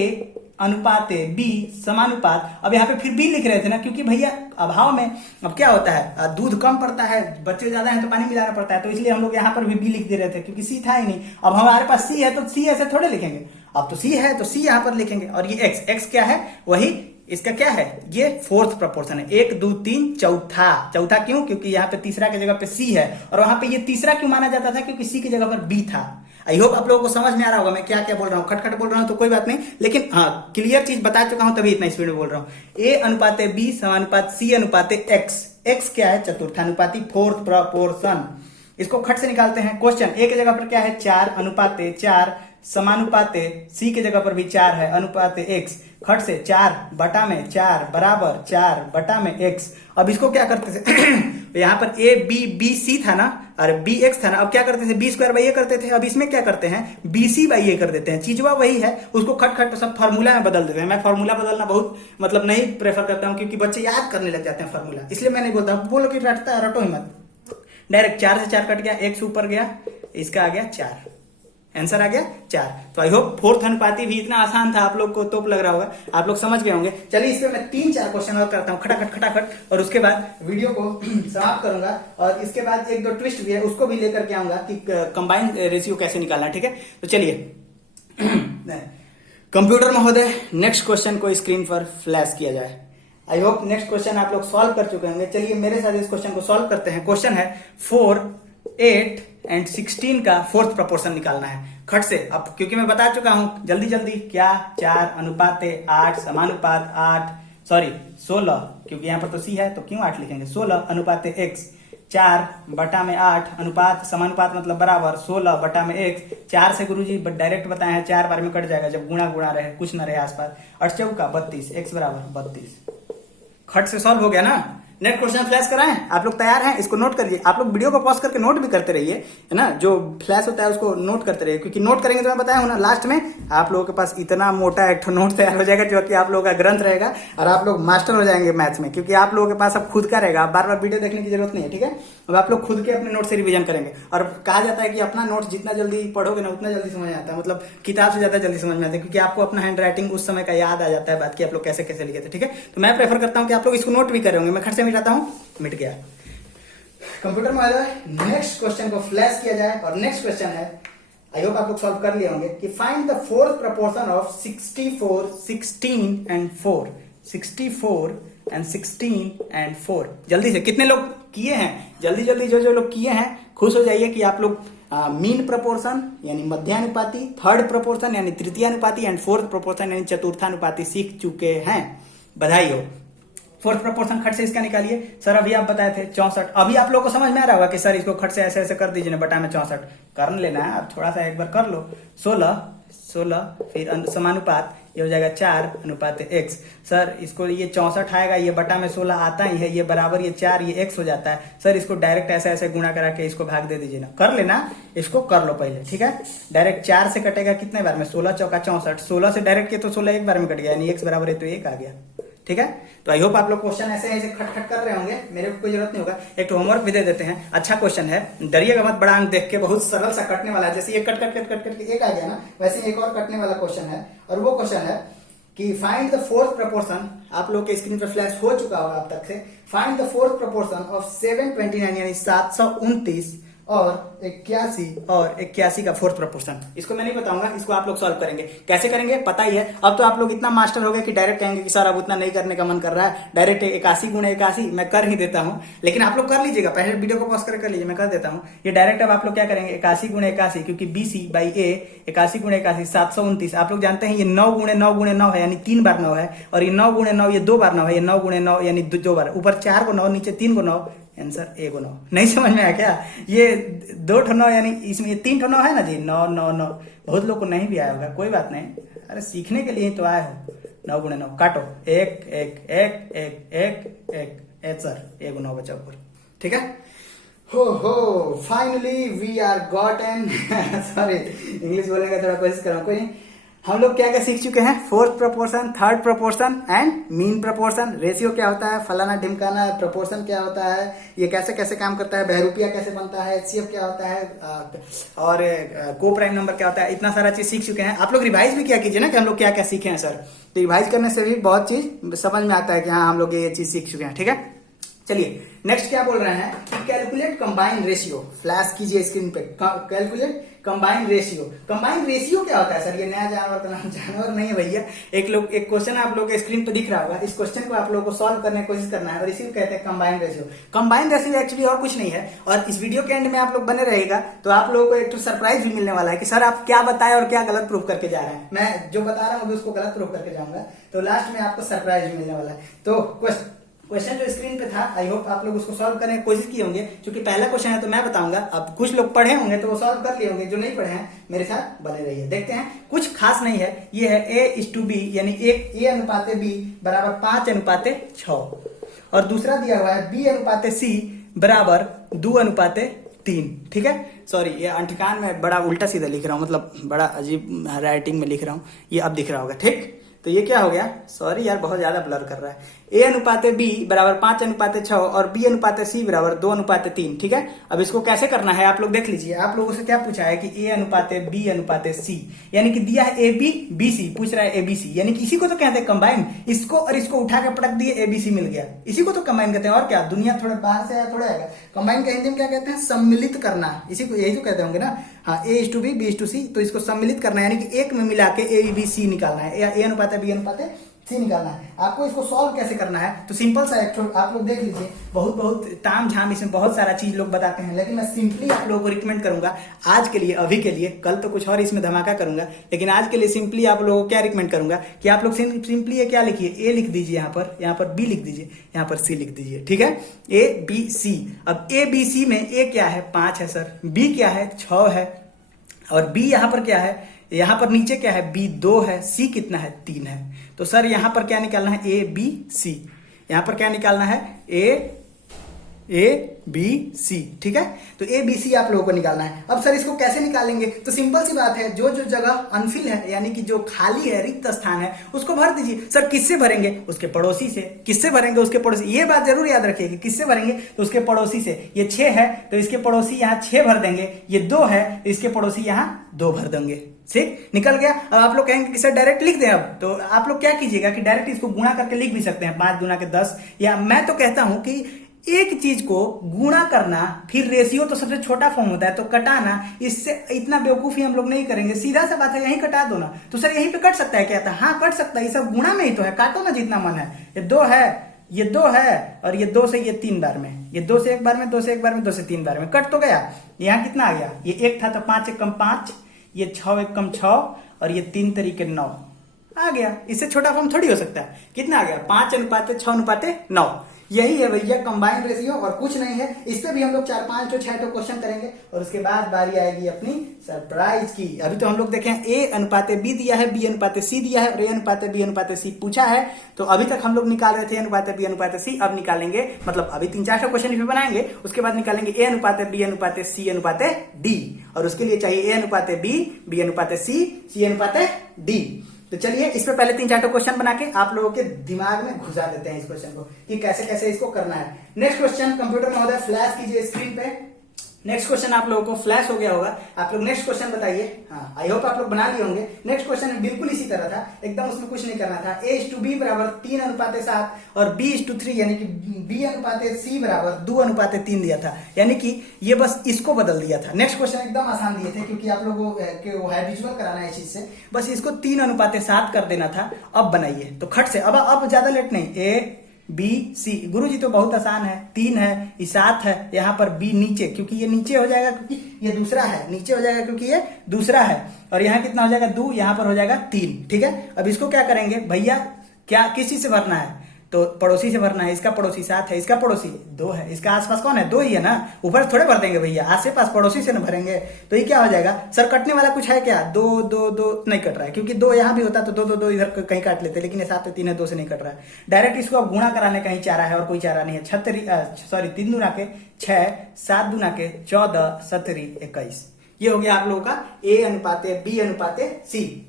अनुपात B समानुपात। अब यहाँ पे फिर B लिख रहे थे ना, क्योंकि भैया अभाव में अब क्या होता है, दूध कम पड़ता है, बच्चे ज्यादा हैं तो पानी मिलाना पड़ता है, तो इसलिए हम लोग यहाँ पर भी B लिख दे रहे थे क्योंकि C था ही नहीं। अब हमारे पास C है तो C ऐसे थोड़े लिखेंगे, अब तो C है तो C यहाँ पर लिखेंगे। और ये X क्या है, वही इसका क्या है, ये फोर्थ प्रपोर्शन है। 1 2 3 चौथा क्यों, क्योंकि यहाँ पे तीसरा की जगह पे C है, और वहां पे ये तीसरा क्यों माना जाता था, क्योंकि C की जगह पर B था। आई होप आप लोगों को समझ में आ रहा होगा मैं क्या क्या बोल रहा हूँ। खटखट बोल रहा हूँ तो कोई बात नहीं, लेकिन हाँ क्लियर चीज बता चुका हूं तभी इतना स्पीड में बोल रहा हूँ। A अनुपात B समानुपात C अनुपात X क्या है, चतुर्थानुपाती फोर्थ प्रपोर्शन। इसको खट से निकालते हैं। क्वेश्चन A की जगह पर क्या है, 4 अनुपात 4 समानुपात C की जगह पर भी 4 है अनुपात X। खट से 4 बटा में 4 बराबर 4 बटा में X। अब इसको क्या करते थे यहाँ पर A B C था ना, और B X था ना। अब क्या करते थे, B² करते थे। अब इसमें क्या करते हैं, BC कर देते हैं। चीजवा वही है, उसको खट सब फार्मूला में बदल देते हैं। मैं फार्मूला बदलना बहुत मतलब नहीं प्रेफर करता हूँ क्योंकि बच्चे याद करने लग जाते हैं फार्मूला, इसलिए मैं नहीं बोलता। बोलो कि रटो ही मत, डायरेक्ट 4 से 4 कट गया, X ऊपर गया, इसका आ गया 4, आंसर आ गया 4। तो आई होप फोर्थ अनुपाती भी इतना आसान था, आप लोग को तोप लग रहा होगा, आप लोग समझ गए होंगे। चलिए इस पे मैं 3-4 क्वेश्चन और करता हूँ खटाखट, और उसके बाद वीडियो को समाप्त करूंगा। और इसके बाद 1-2 ट्विस्ट भी है, उसको भी लेकर के आऊंगा कि कंबाइन रेशियो कैसे निकालना है। ठीक है, तो चलिए कंप्यूटर महोदय नेक्स्ट क्वेश्चन को स्क्रीन पर फ्लैश किया जाए। आई होप नेक्स्ट क्वेश्चन आप लोग सॉल्व कर चुके होंगे। चलिए मेरे साथ इस क्वेश्चन को सॉल्व करते हैं। क्वेश्चन है 4, 8 एंड 16 का फोर्थ प्रपोर्शन निकालना है खट से। अब क्योंकि मैं बता चुका हूं, जल्दी क्या, 4 अनुपात 8 समानुपात 16, क्योंकि यहां पर तो C है तो क्यों 8 लिखेंगे, 16 अनुपात X। 4 बटा में 8 अनुपात समानुपात मतलब बराबर 16 बटा में X। 4 से गुरुजी डायरेक्ट बताए हैं, 4 बार में कट जाएगा जब गुणा रहे, कुछ ना रहे आसपास। 8 चौका 32, X बराबर 32। खट से सॉल्व हो गया ना। नेक्स्ट क्वेश्चन फ्लैश कराएं, आप लोग तैयार हैं, इसको नोट करिए। आप लोग वीडियो को पॉज करके नोट भी करते रहिए, है ना, जो फ्लैश होता है उसको नोट करते रहिए, क्योंकि नोट करेंगे तो मैं बताया हूं ना, लास्ट में आप लोगों के पास इतना मोटा एक नोट तैयार हो जाएगा जो कि आप लोगों का ग्रंथ रहेगा, और आप लोग मास्टर हो जाएंगे मैथ्स में, क्योंकि आप लोगों के पास अब खुद का रहेगा। बार बार वीडियो देखने की जरूरत नहीं है, ठीक है। अब आप लोग खुद के अपने नोट से रिवीजन करेंगे, और कहा जाता है कि अपना नोट जितना जल्दी पढ़ोगे ना उतना जल्दी समझ आता है, मतलब किताब से ज्यादा जल्दी समझ में आता है, क्योंकि आपको अपना हैंड राइटिंग उस समय का याद आ जाता है, बात की आप लोग कैसे कैसे लिखे थे। ठीक है, तो मैं प्रेफर करता हूँ कि आप लोग इसको नोट भी कर रहे होंगे। मैं खट से मिटाता हूँ, मिट गया। कंप्यूटर में आ जाए, नेक्स्ट क्वेश्चन को फ्लैश किया जाए, और नेक्स्ट क्वेश्चन है, आई होप आप लोग सॉल्व कर लिए होंगे, कि find the fourth proportion of 64, 16 and 4। 64 and 16 and 4। जल्दी से कितने लोग किए हैं, जल्दी जो लोग किए हैं खुश हो जाइए कि आप लोग मीन प्रोपोर्शन यानी मध्यानुपाती, थर्ड प्रोपोर्शन यानी तृतीयानुपाती एंड फोर्थ प्रोपोर्शन यानी चतुर्थानुपाती सीख चुके हैं। बधाई हो। फोर्थ प्रोपोर्शन खट से इसका निकालिए। सर अभी आप बताए थे 64। अभी आप लोगों को समझ में आ रहा होगा कि सर इसको खट से ऐसे ऐसे कर दीजिए ना, बटा में 64 कर लेना है। आप थोड़ा सा एक बार कर लो। 16 फिर समानुपात, ये हो जाएगा 4:x। सर इसको ये 64 आएगा, ये बटा में 16 आता ही है, ये बराबर ये 4 ये x हो जाता है। सर इसको डायरेक्ट ऐसे ऐसे गुणा करा के इसको भाग दे दीजिए ना, कर लेना, इसको कर लो पहले, ठीक है। डायरेक्ट 4 से कटेगा कितने बार में, 16 चौका 64, 16 से डायरेक्ट के तो 16 एक बार में कट गया, यानी x बराबर है तो 1 आ गया, ठीक है। तो आई होप आप लोग क्वेश्चन ऐसे ऐसे खटखट कर रहे होंगे, मेरे को कोई जरूरत नहीं होगा। एक तो होमवर्क भी दे देते हैं, अच्छा क्वेश्चन है, डरिएगा मत, बड़ा अंक देख के, बहुत सरल सा कटने वाला है। जैसे ये कट कट कट कट करके एक आ गया ना, वैसे एक और कटने वाला क्वेश्चन है, और वो क्वेश्चन है कि फाइंड द फोर्थ प्रपोर्शन। आप लोग के स्क्रीन पर फ्लैश हो चुका होगा अब तक से। Find the fourth proportion of 729 यानी 729 और 81 का फोर्थ प्रपोर्शन। इसको मैं नहीं बताऊंगा, इसको आप लोग सॉल्व करेंगे। कैसे करेंगे पता ही है। अब तो आप लोग इतना मास्टर हो गए कि डायरेक्ट कहेंगे कि सर अब उतना नहीं करने का मन कर रहा है, डायरेक्ट 81 गुणे 81 मैं कर ही देता हूं। लेकिन आप लोग कर लीजिएगा, पहले वीडियो को पॉज कर लीजिए, मैं कर देता हूं। ये डायरेक्ट अब आप लोग क्या करेंगे, 81 गुणे 81, क्योंकि BC/A 81 गुणे 81 729। आप लोग जानते हैं ये 9 गुणे 9 गुणे 9 है, यानी 3 बार 9 है, और ये 9 गुणे 9 ये 2 बार 9 है, ये 9 गुणे 9 यानी 2 बार, ऊपर 4 को 9 नीचे 3 को 9, आंसर 1 9। नहीं समझ में आया क्या? ये 2 9 यानी इसमें ये 3 9 है ना जी, 9 9 9। बहुत लोग को नहीं भी आया होगा, कोई बात नहीं, अरे सीखने के लिए ही तो आए हो। 9 गुणे 9 काटो, 1 1 1 1 1 1 आंसर 1 9 बचा ऊपर, ठीक है। हो finally we are gotten sorry English बोलने का थोड़ा कोशिश कर रहा हूँ, कोई नहीं। हम लोग क्या क्या सीख चुके हैं, fourth proportion, third proportion and mean proportion. Ratio क्या होता है, फलाना ढिमकाना, प्रोपोर्शन क्या होता है, ये कैसे कैसे काम करता है, बहरूपिया कैसे बनता है, HCF क्या होता है, और को प्राइम नंबर क्या होता है, इतना सारा चीज सीख चुके हैं। आप लोग रिवाइज भी क्या कीजिए ना कि हम लोग क्या क्या सीखे हैं सर। तो रिवाइज करने से भी बहुत चीज समझ में आता है कि हाँ हम लोग ये चीज सीख चुके हैं, ठीक है। चलिए नेक्स्ट क्या बोल रहे हैं कि कैलकुलेट कंबाइन रेशियो। फ्लैश कीजिए स्क्रीन पे, calculate combine ratio. Combine ratio क्या होता है सर? ये नया जानवर का नाम जानवर नहीं है भैया। एक क्वेश्चन आप लोगों के स्क्रीन पे दिख रहा होगा, इस क्वेश्चन को आप लोगों को सॉल्व करने की कोशिश करना है, और इसी को कहते हैं combine ratio. Combine ratio actually और कुछ नहीं है, और इस वीडियो के एंड में आप लोग बने रहेगा तो आप लोगों को एक तो सरप्राइज भी मिलने वाला है कि सर आप क्या बताए और क्या गलत प्रूफ करके जा रहे हैं। मैं जो बता रहा हूँ उसको गलत प्रूफ करके जाऊंगा, तो लास्ट में आपको सरप्राइज भी मिलने वाला है। तो क्वेश्चन जो स्क्रीन पे था, आई होप आप लोग उसको सॉल्व करने की कोशिश किए होंगे, क्योंकि पहला क्वेश्चन है तो मैं बताऊंगा। अब कुछ लोग पढ़े होंगे तो वो सॉल्व कर लिए होंगे, जो नहीं पढ़े हैं मेरे साथ बने रहिए। देखते हैं, कुछ खास नहीं है, ये है A/B यानी A/B बराबर 5:6, और दूसरा दिया हुआ है B/C बराबर 2:3, ठीक है। सॉरी ये अंठकान में बड़ा उल्टा सीधा लिख रहा हूँ, मतलब बड़ा अजीब राइटिंग में लिख रहा हूँ, ये अब दिख रहा होगा, ठीक। तो ये क्या हो गया, सॉरी यार बहुत ज्यादा ब्लर कर रहा है। A/B बराबर 5:6 और B/C बराबर 2:3, ठीक है। अब इसको कैसे करना है आप लोग देख लीजिए। आप लोगों से क्या पूछा है कि A/B/C यानी कि दिया है AB/BC, पूछ रहा है ABC, यानी कि इसी को तो कहते हैं कंबाइन। इसको और इसको उठा के पटक दिए, ABC मिल गया, इसी को तो कंबाइन कहते हैं। और क्या, दुनिया थोड़ा बाहर से आया थोड़ा आएगा। कंबाइन का हिंदी में क्या कहते हैं, सम्मिलित करना, इसी को यही तो कहते होंगे ना। हाँ, A/B B/C, तो इसको सम्मिलित करना यानी कि एक में मिला के ABC निकालना है, A/B/C निकालना है। आपको इसको सॉल्व कैसे करना है, तो सिंपल सा एक आप लोग देख लीजिए। बहुत ताम झाम इसमें बहुत सारा चीज लोग बताते हैं, लेकिन मैं सिंपली आप लोगों को रिकमेंड करूंगा आज के लिए, अभी के लिए, कल तो कुछ और इसमें धमाका करूंगा, लेकिन आज के लिए सिंपली आप लोगों को क्या रिकमेंड करूंगा कि आप लोग सिंपली ये क्या लिखिए, A लिख दीजिए, यहाँ पर B लिख दीजिए, यहाँ पर C लिख दीजिए, ठीक है। ABC। अब ABC में A क्या है, 5 है सर, B क्या है, 6 है, और B यहाँ पर क्या है, यहाँ पर नीचे क्या है, B 2 है, C कितना है, 3 है। तो सर यहाँ पर क्या निकालना है, ABC, यहाँ पर क्या निकालना है, ABC, ठीक है। तो ABC आप लोगों को निकालना है। अब सर इसको कैसे निकालेंगे, तो सिंपल सी बात है, जो जो जगह अनफिल है यानी कि जो खाली है, रिक्त स्थान है, उसको भर दीजिए। सर किससे भरेंगे, उसके पड़ोसी से। किससे भरेंगे, उसके पड़ोसी। ये बात जरूर याद रखिए कि किससे भरेंगे, तो उसके पड़ोसी से। ये 6 है तो इसके पड़ोसी यहाँ 6 भर देंगे, ये 2 है तो इसके पड़ोसी यहाँ 2 भर देंगे, ठीक, निकल गया। अब आप लोग कहेंगे कि सर डायरेक्ट लिख दें, अब तो आप लोग क्या कीजिएगा कि डायरेक्ट इसको गुणा करके लिख भी सकते हैं, 5 गुना के 10, या मैं तो कहता हूं कि एक चीज को गुणा करना, फिर रेशियो तो सबसे छोटा फॉर्म होता है, तो कटाना, इससे इतना बेवकूफी हम लोग नहीं करेंगे। सीधा सा बात है, यहीं कटा दो ना। तो सर यहीं पे कट सकता है क्या था, हाँ कट सकता है, ये सब गुणा में ही तो है, काटो ना जितना मन है। ये 2 है, ये 2 है और ये 2 से ये 3 बार में, ये 2 से 1 बार में, 2 से 1 बार में, 2 से 3 बार में कट तो गया। यहाँ कितना आ गया, ये 1 था तो 5 1 कम 5, ये 6 1 कम 6 और ये 3 तरीके 9 आ गया। इससे छोटा फॉर्म थोड़ी हो सकता है। कितना आ गया, 5:6:9। यही है भैया कंबाइंड रेशियो और कुछ नहीं है। इस पे भी हम लोग 4 5 6 क्वेश्चन करेंगे और उसके बाद बारी आएगी अपनी सरप्राइज की। अभी तो हम लोग देखें A/B दिया है, B/C दिया है और A/B/C पूछा है। तो अभी तक हम लोग निकाल रहे थे A/B/C, अब निकालेंगे, मतलब अभी 3 4 क्वेश्चन भी बनाएंगे, उसके बाद निकालेंगे A/B/C/D और उसके लिए चाहिए A/B, B/C, C/D। तो चलिए इस पे पहले 3 4 क्वेश्चन बना के आप लोगों के दिमाग में घुसा देते हैं इस क्वेश्चन को कि कैसे कैसे इसको करना है। नेक्स्ट क्वेश्चन कंप्यूटर महोदय फ्लैश कीजिए स्क्रीन पे। नेक्स्ट क्वेश्चन आप लोगों को फ्लैश हो गया होगा। आप लोग नेक्स्ट क्वेश्चन बताइए। हाँ, आई होप आप लोग बना लिए होंगे। नेक्स्ट क्वेश्चन बिल्कुल इसी तरह था, एकदम उसमें कुछ नहीं करना था। A/B बराबर 3:7 और B/3 यानी कि B/C बराबर 2:3 दिया था, यानी कि ये बस इसको बदल दिया था। नेक्स्ट क्वेश्चन एकदम आसान दिए थे क्योंकि आप लोगों को हैबिचुअल कराना है इस चीज से, बस इसको 3:7 कर देना था। अब बनाइए तो खट से, अब ज्यादा लेट नहीं। A/B/C गुरुजी तो बहुत आसान है, 3 है, ये 7 है, यहाँ पर B नीचे, क्योंकि ये नीचे हो जाएगा क्योंकि ये दूसरा है, नीचे हो जाएगा क्योंकि ये दूसरा है, और यहाँ कितना हो जाएगा 2, यहाँ पर हो जाएगा 3। ठीक है, अब इसको क्या करेंगे भैया, क्या किसी से भरना है तो पड़ोसी से भरना है। इसका पड़ोसी 7 है, इसका पड़ोसी 2 है, इसका आसपास कौन है, 2 ही है ना, ऊपर थोड़े भर देंगे भैया, आस पास पड़ोसी से ना भरेंगे। तो ये क्या हो जाएगा, सर कटने वाला कुछ है क्या, 2 2 2 नहीं कट रहा है, क्योंकि 2 यहाँ भी होता तो 2 2 2 इधर कहीं काट लेते, लेकिन ये 7 3 है, 2 से नहीं कट रहा है। डायरेक्ट इसको अब गुणा कराने का ही चारा है और कोई चारा नहीं है। 3 दूना के 6, 7 दूना के 14, 17 21। ये हो गया आप लोगों का A/B/C।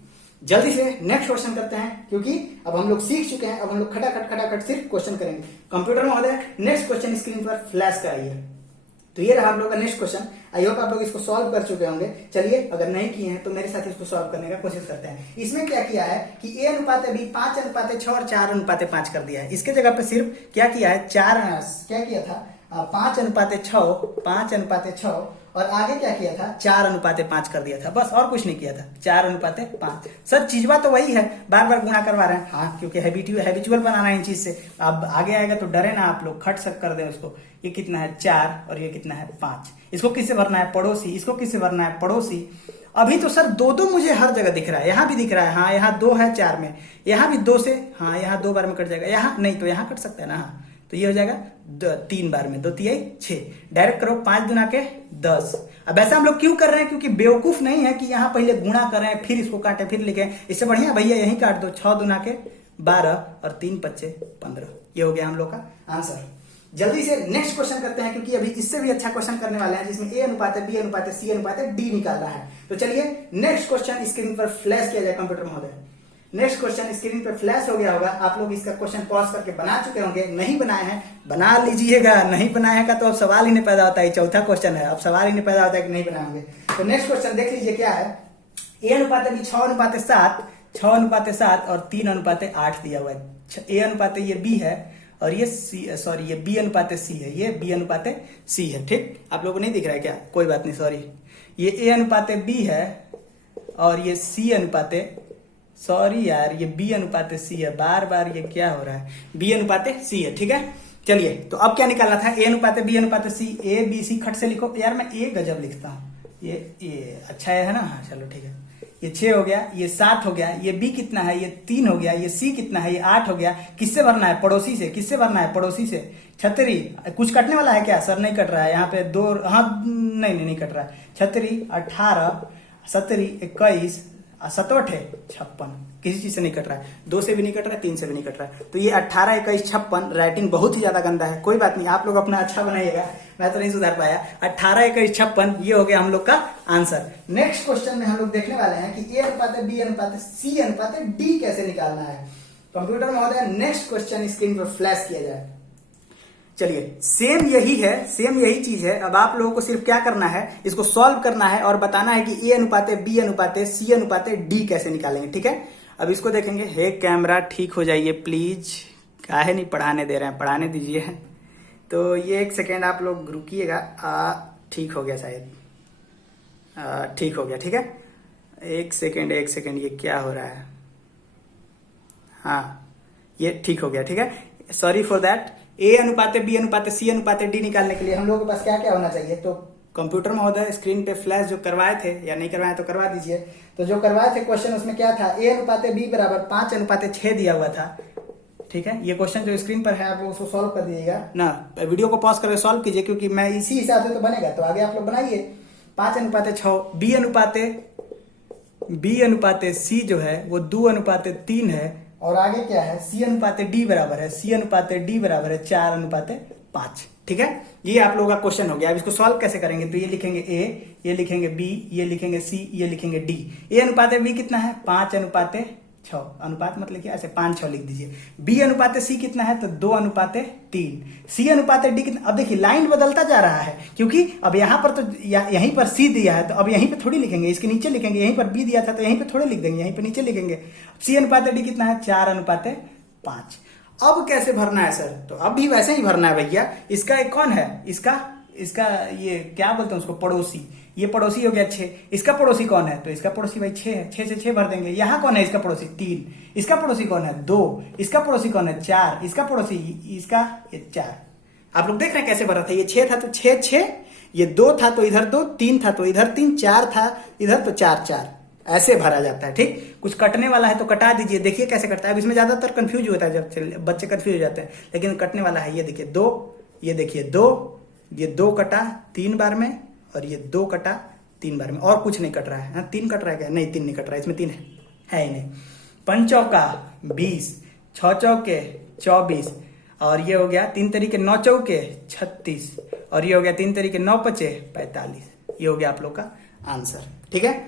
जल्दी से नेक्स्ट क्वेश्चन करते हैं क्योंकि अब हम लोग सीख चुके हैं। अब हम लोग खटाखट सिर्फ क्वेश्चन करेंगे। कंप्यूटर महोदय नेक्स्ट क्वेश्चन स्क्रीन पर फ्लैश कराइए। तो ये रहा आप लोगों का नेक्स्ट क्वेश्चन। आई होप आप लोग इसको सॉल्व कर चुके होंगे। चलिए अगर नहीं किए हैं तो मेरे साथ इसको सॉल्व करने का कोशिश करते हैं। इसमें क्या किया है कि A/B 5:6 और 4:5 कर दिया है। इसके जगह पे सिर्फ क्या किया है, 5:6 और आगे क्या किया था, 4:5 कर दिया था, बस और कुछ नहीं किया था। 4:5 सर चीजवा तो वही है, बार बार गुणा करवा रहे हैं। हाँ, क्योंकि हैबिचुअल बनाना है इन चीज से। अब आगे आएगा तो डरे ना आप लोग, खट सक कर दे उसको। ये कितना है 4 और ये कितना है 5। इसको किससे भरना है, पड़ोसी। इसको किससे भरना है, पड़ोसी। अभी तो सर 2 मुझे हर जगह दिख रहा है, यहाँ भी दिख रहा है। हाँ, यहाँ 2 है 4 में, यहाँ भी 2 से, हाँ यहाँ 2 बार में कट जाएगा, यहाँ नहीं तो यहाँ कट सकता है ना। हाँ, तो ये हो जाएगा 3 बार में, 2 3 6। डायरेक्ट करो 5 दूना के 10। अब ऐसा हम लोग क्यों कर रहे हैं, क्योंकि बेवकूफ नहीं है कि यहाँ पहले गुणा करें फिर इसको काटे फिर लिखें। इससे बढ़िया भैया यही काट दो, 6 दूना के 12 और 3 5 15। ये हो गया हम लोग का आंसर। जल्दी से नेक्स्ट क्वेश्चन करते हैं क्योंकि अभी इससे भी अच्छा क्वेश्चन करने वाले हैं जिसमें A/B/C/D निकाल रहा है। तो चलिए नेक्स्ट क्वेश्चन स्क्रीन पर फ्लैश किया जाए कंप्यूटर महोदय। नेक्स्ट क्वेश्चन स्क्रीन पे फ्लैश हो गया होगा। आप लोग इसका क्वेश्चन पॉज करके बना चुके होंगे, नहीं बनाए हैं बना लीजिएगा। नहीं बनाए का तो अब सवाल ही नहीं पैदा होता है। चौथा क्वेश्चन है, अब सवाल ही नहीं पैदा होता है कि नहीं बनाएंगे। तो नेक्स्ट क्वेश्चन देख लीजिए क्या है। A/B 6:7 और 3:8 दिया हुआ है। A/B ये B है और ये ये B/C है, ये B/C है। ठीक, आप लोगों को नहीं दिख रहा है क्या, कोई बात नहीं, सॉरी। ये A/B है और ये सॉरी यार, ये B/C है। बार बार ये क्या हो रहा है, B/C है। ठीक है, चलिए तो अब क्या निकालना था, A/B/C। ABC खट से लिखो यार, मैं A गजब लिखता हूँ। ये अच्छा है ना। हाँ चलो ठीक है। ये 6 हो गया, ये 7 हो गया, ये B कितना है, ये 3 हो गया, ये C कितना है, ये 8 हो गया। किससे भरना है, पड़ोसी से। किससे भरना है, पड़ोसी से। 36 कुछ कटने वाला है क्या, सर नहीं कट रहा है। यहाँ पे 2, हाँ नहीं कट रहा है। 36 18 17 21 7 56 किसी चीज से नहीं कट रहा है। 2 से भी नहीं कट रहा है, 3 से भी नहीं कट रहा है। तो ये 18 21 56 राइटिंग बहुत ही ज्यादा गंदा है, कोई बात नहीं, आप लोग अपना अच्छा बनाइएगा, मैं तो नहीं सुधार पाया। 18 21 56 ये हो गया हम लोग का आंसर। नेक्स्ट क्वेश्चन में हम लोग देखने वाले हैं कि A/B/C/D कैसे निकालना है। कंप्यूटर महोदय नेक्स्ट क्वेश्चन स्क्रीन पर फ्लैश किया जाए। चलिए सेम यही चीज है। अब आप लोगों को सिर्फ क्या करना है, इसको सॉल्व करना है और बताना है कि A/B/C/D कैसे निकालेंगे। ठीक है, अब इसको देखेंगे। हे कैमरा ठीक हो जाइए प्लीज, काहे नहीं पढ़ाने दे रहे हैं, पढ़ाने दीजिए। तो ये 1 सेकेंड आप लोग रुकिएगा। ठीक हो गया शायद, ठीक हो गया। ठीक है, 1 सेकेंड ये क्या हो रहा है। हाँ ये ठीक हो गया। ठीक है, सॉरी फॉर दैट, ए अनुपात बी अनुपात सी अनुपात डी निकालने के लिए हम लोगों के पास क्या क्या होना चाहिए। तो कंप्यूटर महोदय स्क्रीन पे फ्लैश जो करवाए थे या नहीं करवाए तो करवा दीजिए। तो जो करवाए थे क्वेश्चन उसमें क्या था, ए अनुपात बी बराबर 5:6 दिया हुआ था। ठीक है, ये क्वेश्चन जो स्क्रीन पर है आप लोग उसको सॉल्व कर दीजिएगा ना, वीडियो को पॉज करके सॉल्व कीजिए क्योंकि मैं इसी हिसाब से तो बनेगा। तो आगे आप लोग बनाइए 5:6, बी अनुपात सी जो है वो 2:3 है, और आगे क्या है, सी अनुपात डी बराबर है 4:5। ठीक है, ये आप लोगों का क्वेश्चन हो गया। अब इसको सॉल्व कैसे करेंगे, तो ये लिखेंगे ए, ये लिखेंगे बी, ये लिखेंगे सी, ये लिखेंगे डी। ए अनुपात बी कितना है 5:6, अनुपात मतलब क्या, ऐसे 5-6 लिख दीजिए। बी अनुपात सी कितना है तो 2:3। सी अनुपात डी कितना, अब देखिए लाइन बदलता जा रहा है क्योंकि अब यहाँ पर तो यहीं पर सी दिया है तो अब यहीं पे थोड़ी लिखेंगे, इसके नीचे लिखेंगे। यहीं पर बी दिया था तो यहीं पे थोड़े लिख देंगे, यहीं पे नीचे लिखेंगे। सी अनुपात डी कितना है 4:5। अब कैसे भरना है सर, तो अब भी वैसे ही भरना है भैया। इसका एक कौन है, इसका ये क्या बोलते हैं उसको, पड़ोसी। ये पड़ोसी हो गया 6, इसका पड़ोसी कौन है, तो इसका पड़ोसी भाई 6 है, 6 से 6 भर देंगे। यहाँ कौन है इसका पड़ोसी 3, इसका पड़ोसी कौन है 2, इसका पड़ोसी कौन है 4, इसका पड़ोसी इसका ये 4। आप लोग देख रहे हैं कैसे भरा था, ये 6 था तो 6, ये 2 था तो इधर 2, 3 था तो इधर 3, 4 था इधर तो 4, ऐसे भरा जाता है। ठीक, कुछ कटने वाला है तो कटा दीजिए, देखिए कैसे कटता है। अब इसमें ज्यादातर कंफ्यूज होता है, जब बच्चे कंफ्यूज हो जाते हैं, लेकिन कटने वाला है। ये देखिए 2, ये देखिए 2, ये 2 कटा 3 बार में, और ये 2 कटा 3 बार में, और कुछ नहीं कट रहा है। 3 कट रहा है क्या, नहीं 3 नहीं कट रहा है, इसमें 3 है ही नहीं। 5 चौका 20, 6 चौके 24, और ये हो गया 3 तरीके 9 चौके 36, और ये हो गया 3 तरीके 9 पचे 45। ये हो गया आप लोग का आंसर। ठीक है,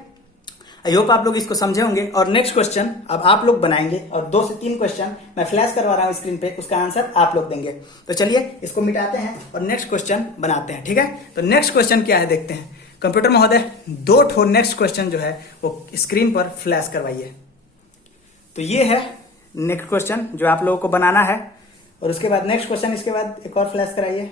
आई होप आप लोग इसको समझे होंगे। और नेक्स्ट क्वेश्चन अब आप लोग बनाएंगे, और 2 से 3 क्वेश्चन मैं फ्लैश करवा रहा हूं स्क्रीन पे, उसका आंसर आप लोग देंगे। तो चलिए इसको मिटाते हैं और नेक्स्ट क्वेश्चन बनाते हैं। ठीक है, तो नेक्स्ट क्वेश्चन क्या है देखते हैं। कंप्यूटर महोदय 2 ठो नेक्स्ट क्वेश्चन जो है वो स्क्रीन पर फ्लैश करवाइए। तो ये है नेक्स्ट क्वेश्चन जो आप लोगों को बनाना है, और उसके बाद नेक्स्ट क्वेश्चन, इसके बाद एक और फ्लैश कराइए।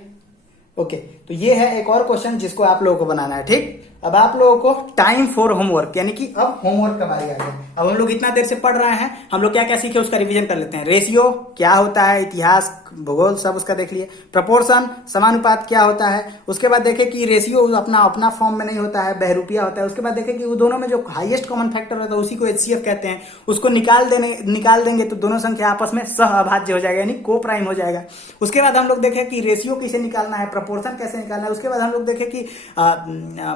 ओके, तो ये है एक और क्वेश्चन जिसको आप लोगों को बनाना है। ठीक, अब आप लोगों को टाइम फॉर होमवर्क, यानी कि अब होमवर्क का बारी आ गया। अब हम लोग इतना देर से पढ़ रहे हैं, हम लोग क्या क्या सीखे उसका रिवीजन कर लेते हैं। रेशियो क्या होता है, इतिहास भूगोल सब उसका देख लिए। प्रपोर्शन समानुपात क्या होता है, उसके बाद देखे कि रेशियो अपना फॉर्म में नहीं होता है, बहरूपिया होता है। उसके बाद देखे कि वो दोनों में जो हाईएस्ट कॉमन फैक्टर होता है उसी को HCF कहते हैं। उसको निकाल देंगे तो दोनों संख्या आपस में सह अभाज्य हो जाएगा, यानी को प्राइम हो जाएगा। उसके बाद हम लोग देखे कि रेशियो कैसे निकालना है, प्रपोर्शन कैसे निकालना है। उसके बाद हम लोग देखे कि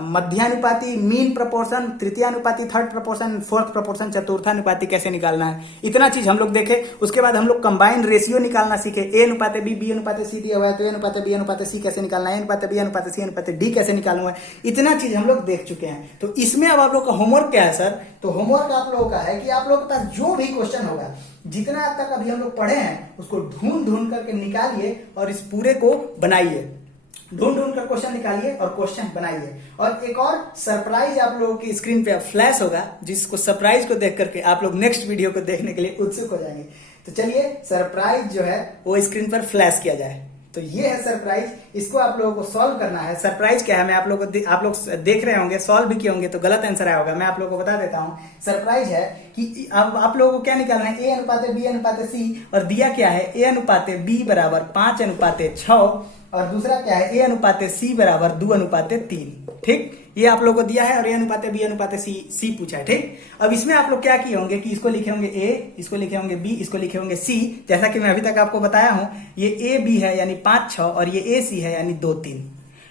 मध्यानुपाती, मीन प्रपोर्शन, तृतीयानुपाती, थर्ड प्रपोर्शन, फोर्थ प्रपोर्शन, चतुर्थानुपाती कैसे निकालना है, इतना चीज हम लोग देखे। उसके बाद हम लोग कंबाइंड रेशियो निकालना सीखे। ए अनुपात बी, बी अनुपात सी दिया हुआ है तो ए अनुपात बी अनुपात सी कैसे निकालना है, ए अनुपात बी अनुपात सी अनुपात डी कैसे निकालना है, इतना चीज हम लोग देख चुके हैं। तो इसमें अब आप लोग का होमवर्क क्या है सर, तो होमवर्क आप लोगों का है कि आप लोगों के पास जो भी क्वेश्चन होगा, जितना तक अभी हम लोग पढ़े हैं उसको ढूंढ करके निकालिए और इस पूरे को बनाइए। ढूंढ कर क्वेश्चन निकालिए और क्वेश्चन बनाइए। और एक और सरप्राइज आप लोगों की स्क्रीन पे फ्लैश होगा, जिसको सरप्राइज को देख करके आप लोग नेक्स्ट वीडियो को देखने के लिए उत्सुक हो जाएंगे। तो चलिए सरप्राइज जो है वो स्क्रीन पर फ्लैश किया जाए। तो ये है सरप्राइज, इसको आप लोगों को सॉल्व करना है। सरप्राइज क्या है, मैं आप लोग देख रहे होंगे, सॉल्व भी किए होंगे तो गलत आंसर आया होगा, मैं आप लोगों को बता देता हूं। सरप्राइज है कि अब आप लोगों को क्या निकालना है, ए अनुपात बी अनुपात सी, और दिया क्या है, ए अनुपात बी बराबर 5:6, और दूसरा क्या है, ए अनुपात सी बराबर 2:3। ठीक, ये आप लोगों को दिया है, और ए अनुपात बी अनुपात सी पूछा है। ठीक, अब इसमें आप लोग क्या किए होंगे कि इसको लिखे होंगे ए, इसको लिखे होंगे बी, इसको लिखे होंगे सी, जैसा कि मैं अभी तक आपको बताया हूं। ये ए बी है यानी 5-6, और ये ए सी है यानी 2-3।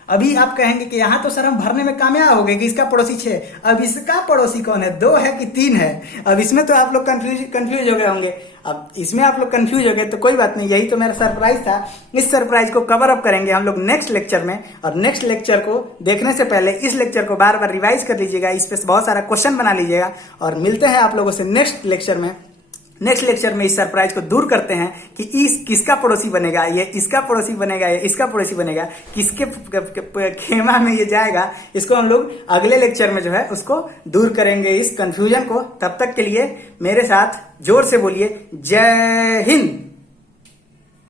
अभी आप कहेंगे कि यहां तो सर हम भरने में कामयाब हो गए कि इसका पड़ोसी 6, अब इसका पड़ोसी कौन है, 2 है कि 3 है। अब इसमें तो आप लोग कंफ्यूज हो गए होंगे। अब इसमें आप लोग कंफ्यूज हो गए तो कोई बात नहीं, यही तो मेरा सरप्राइज था। इस सरप्राइज को कवर अप करेंगे हम लोग नेक्स्ट लेक्चर में, और नेक्स्ट लेक्चर को देखने से पहले इस लेक्चर को बार बार रिवाइज कर लीजिएगा, इस पे बहुत सारा क्वेश्चन बना लीजिएगा, और मिलते हैं आप लोगों से नेक्स्ट लेक्चर में। नेक्स्ट लेक्चर में इस सरप्राइज को दूर करते हैं कि किसका पड़ोसी बनेगा, ये इसका पड़ोसी बनेगा, ये इसका पड़ोसी बनेगा, किसके खेमा में ये जाएगा, इसको हम लोग अगले लेक्चर में जो है उसको दूर करेंगे, इस कंफ्यूजन को। तब तक के लिए मेरे साथ जोर से बोलिए जय हिंद।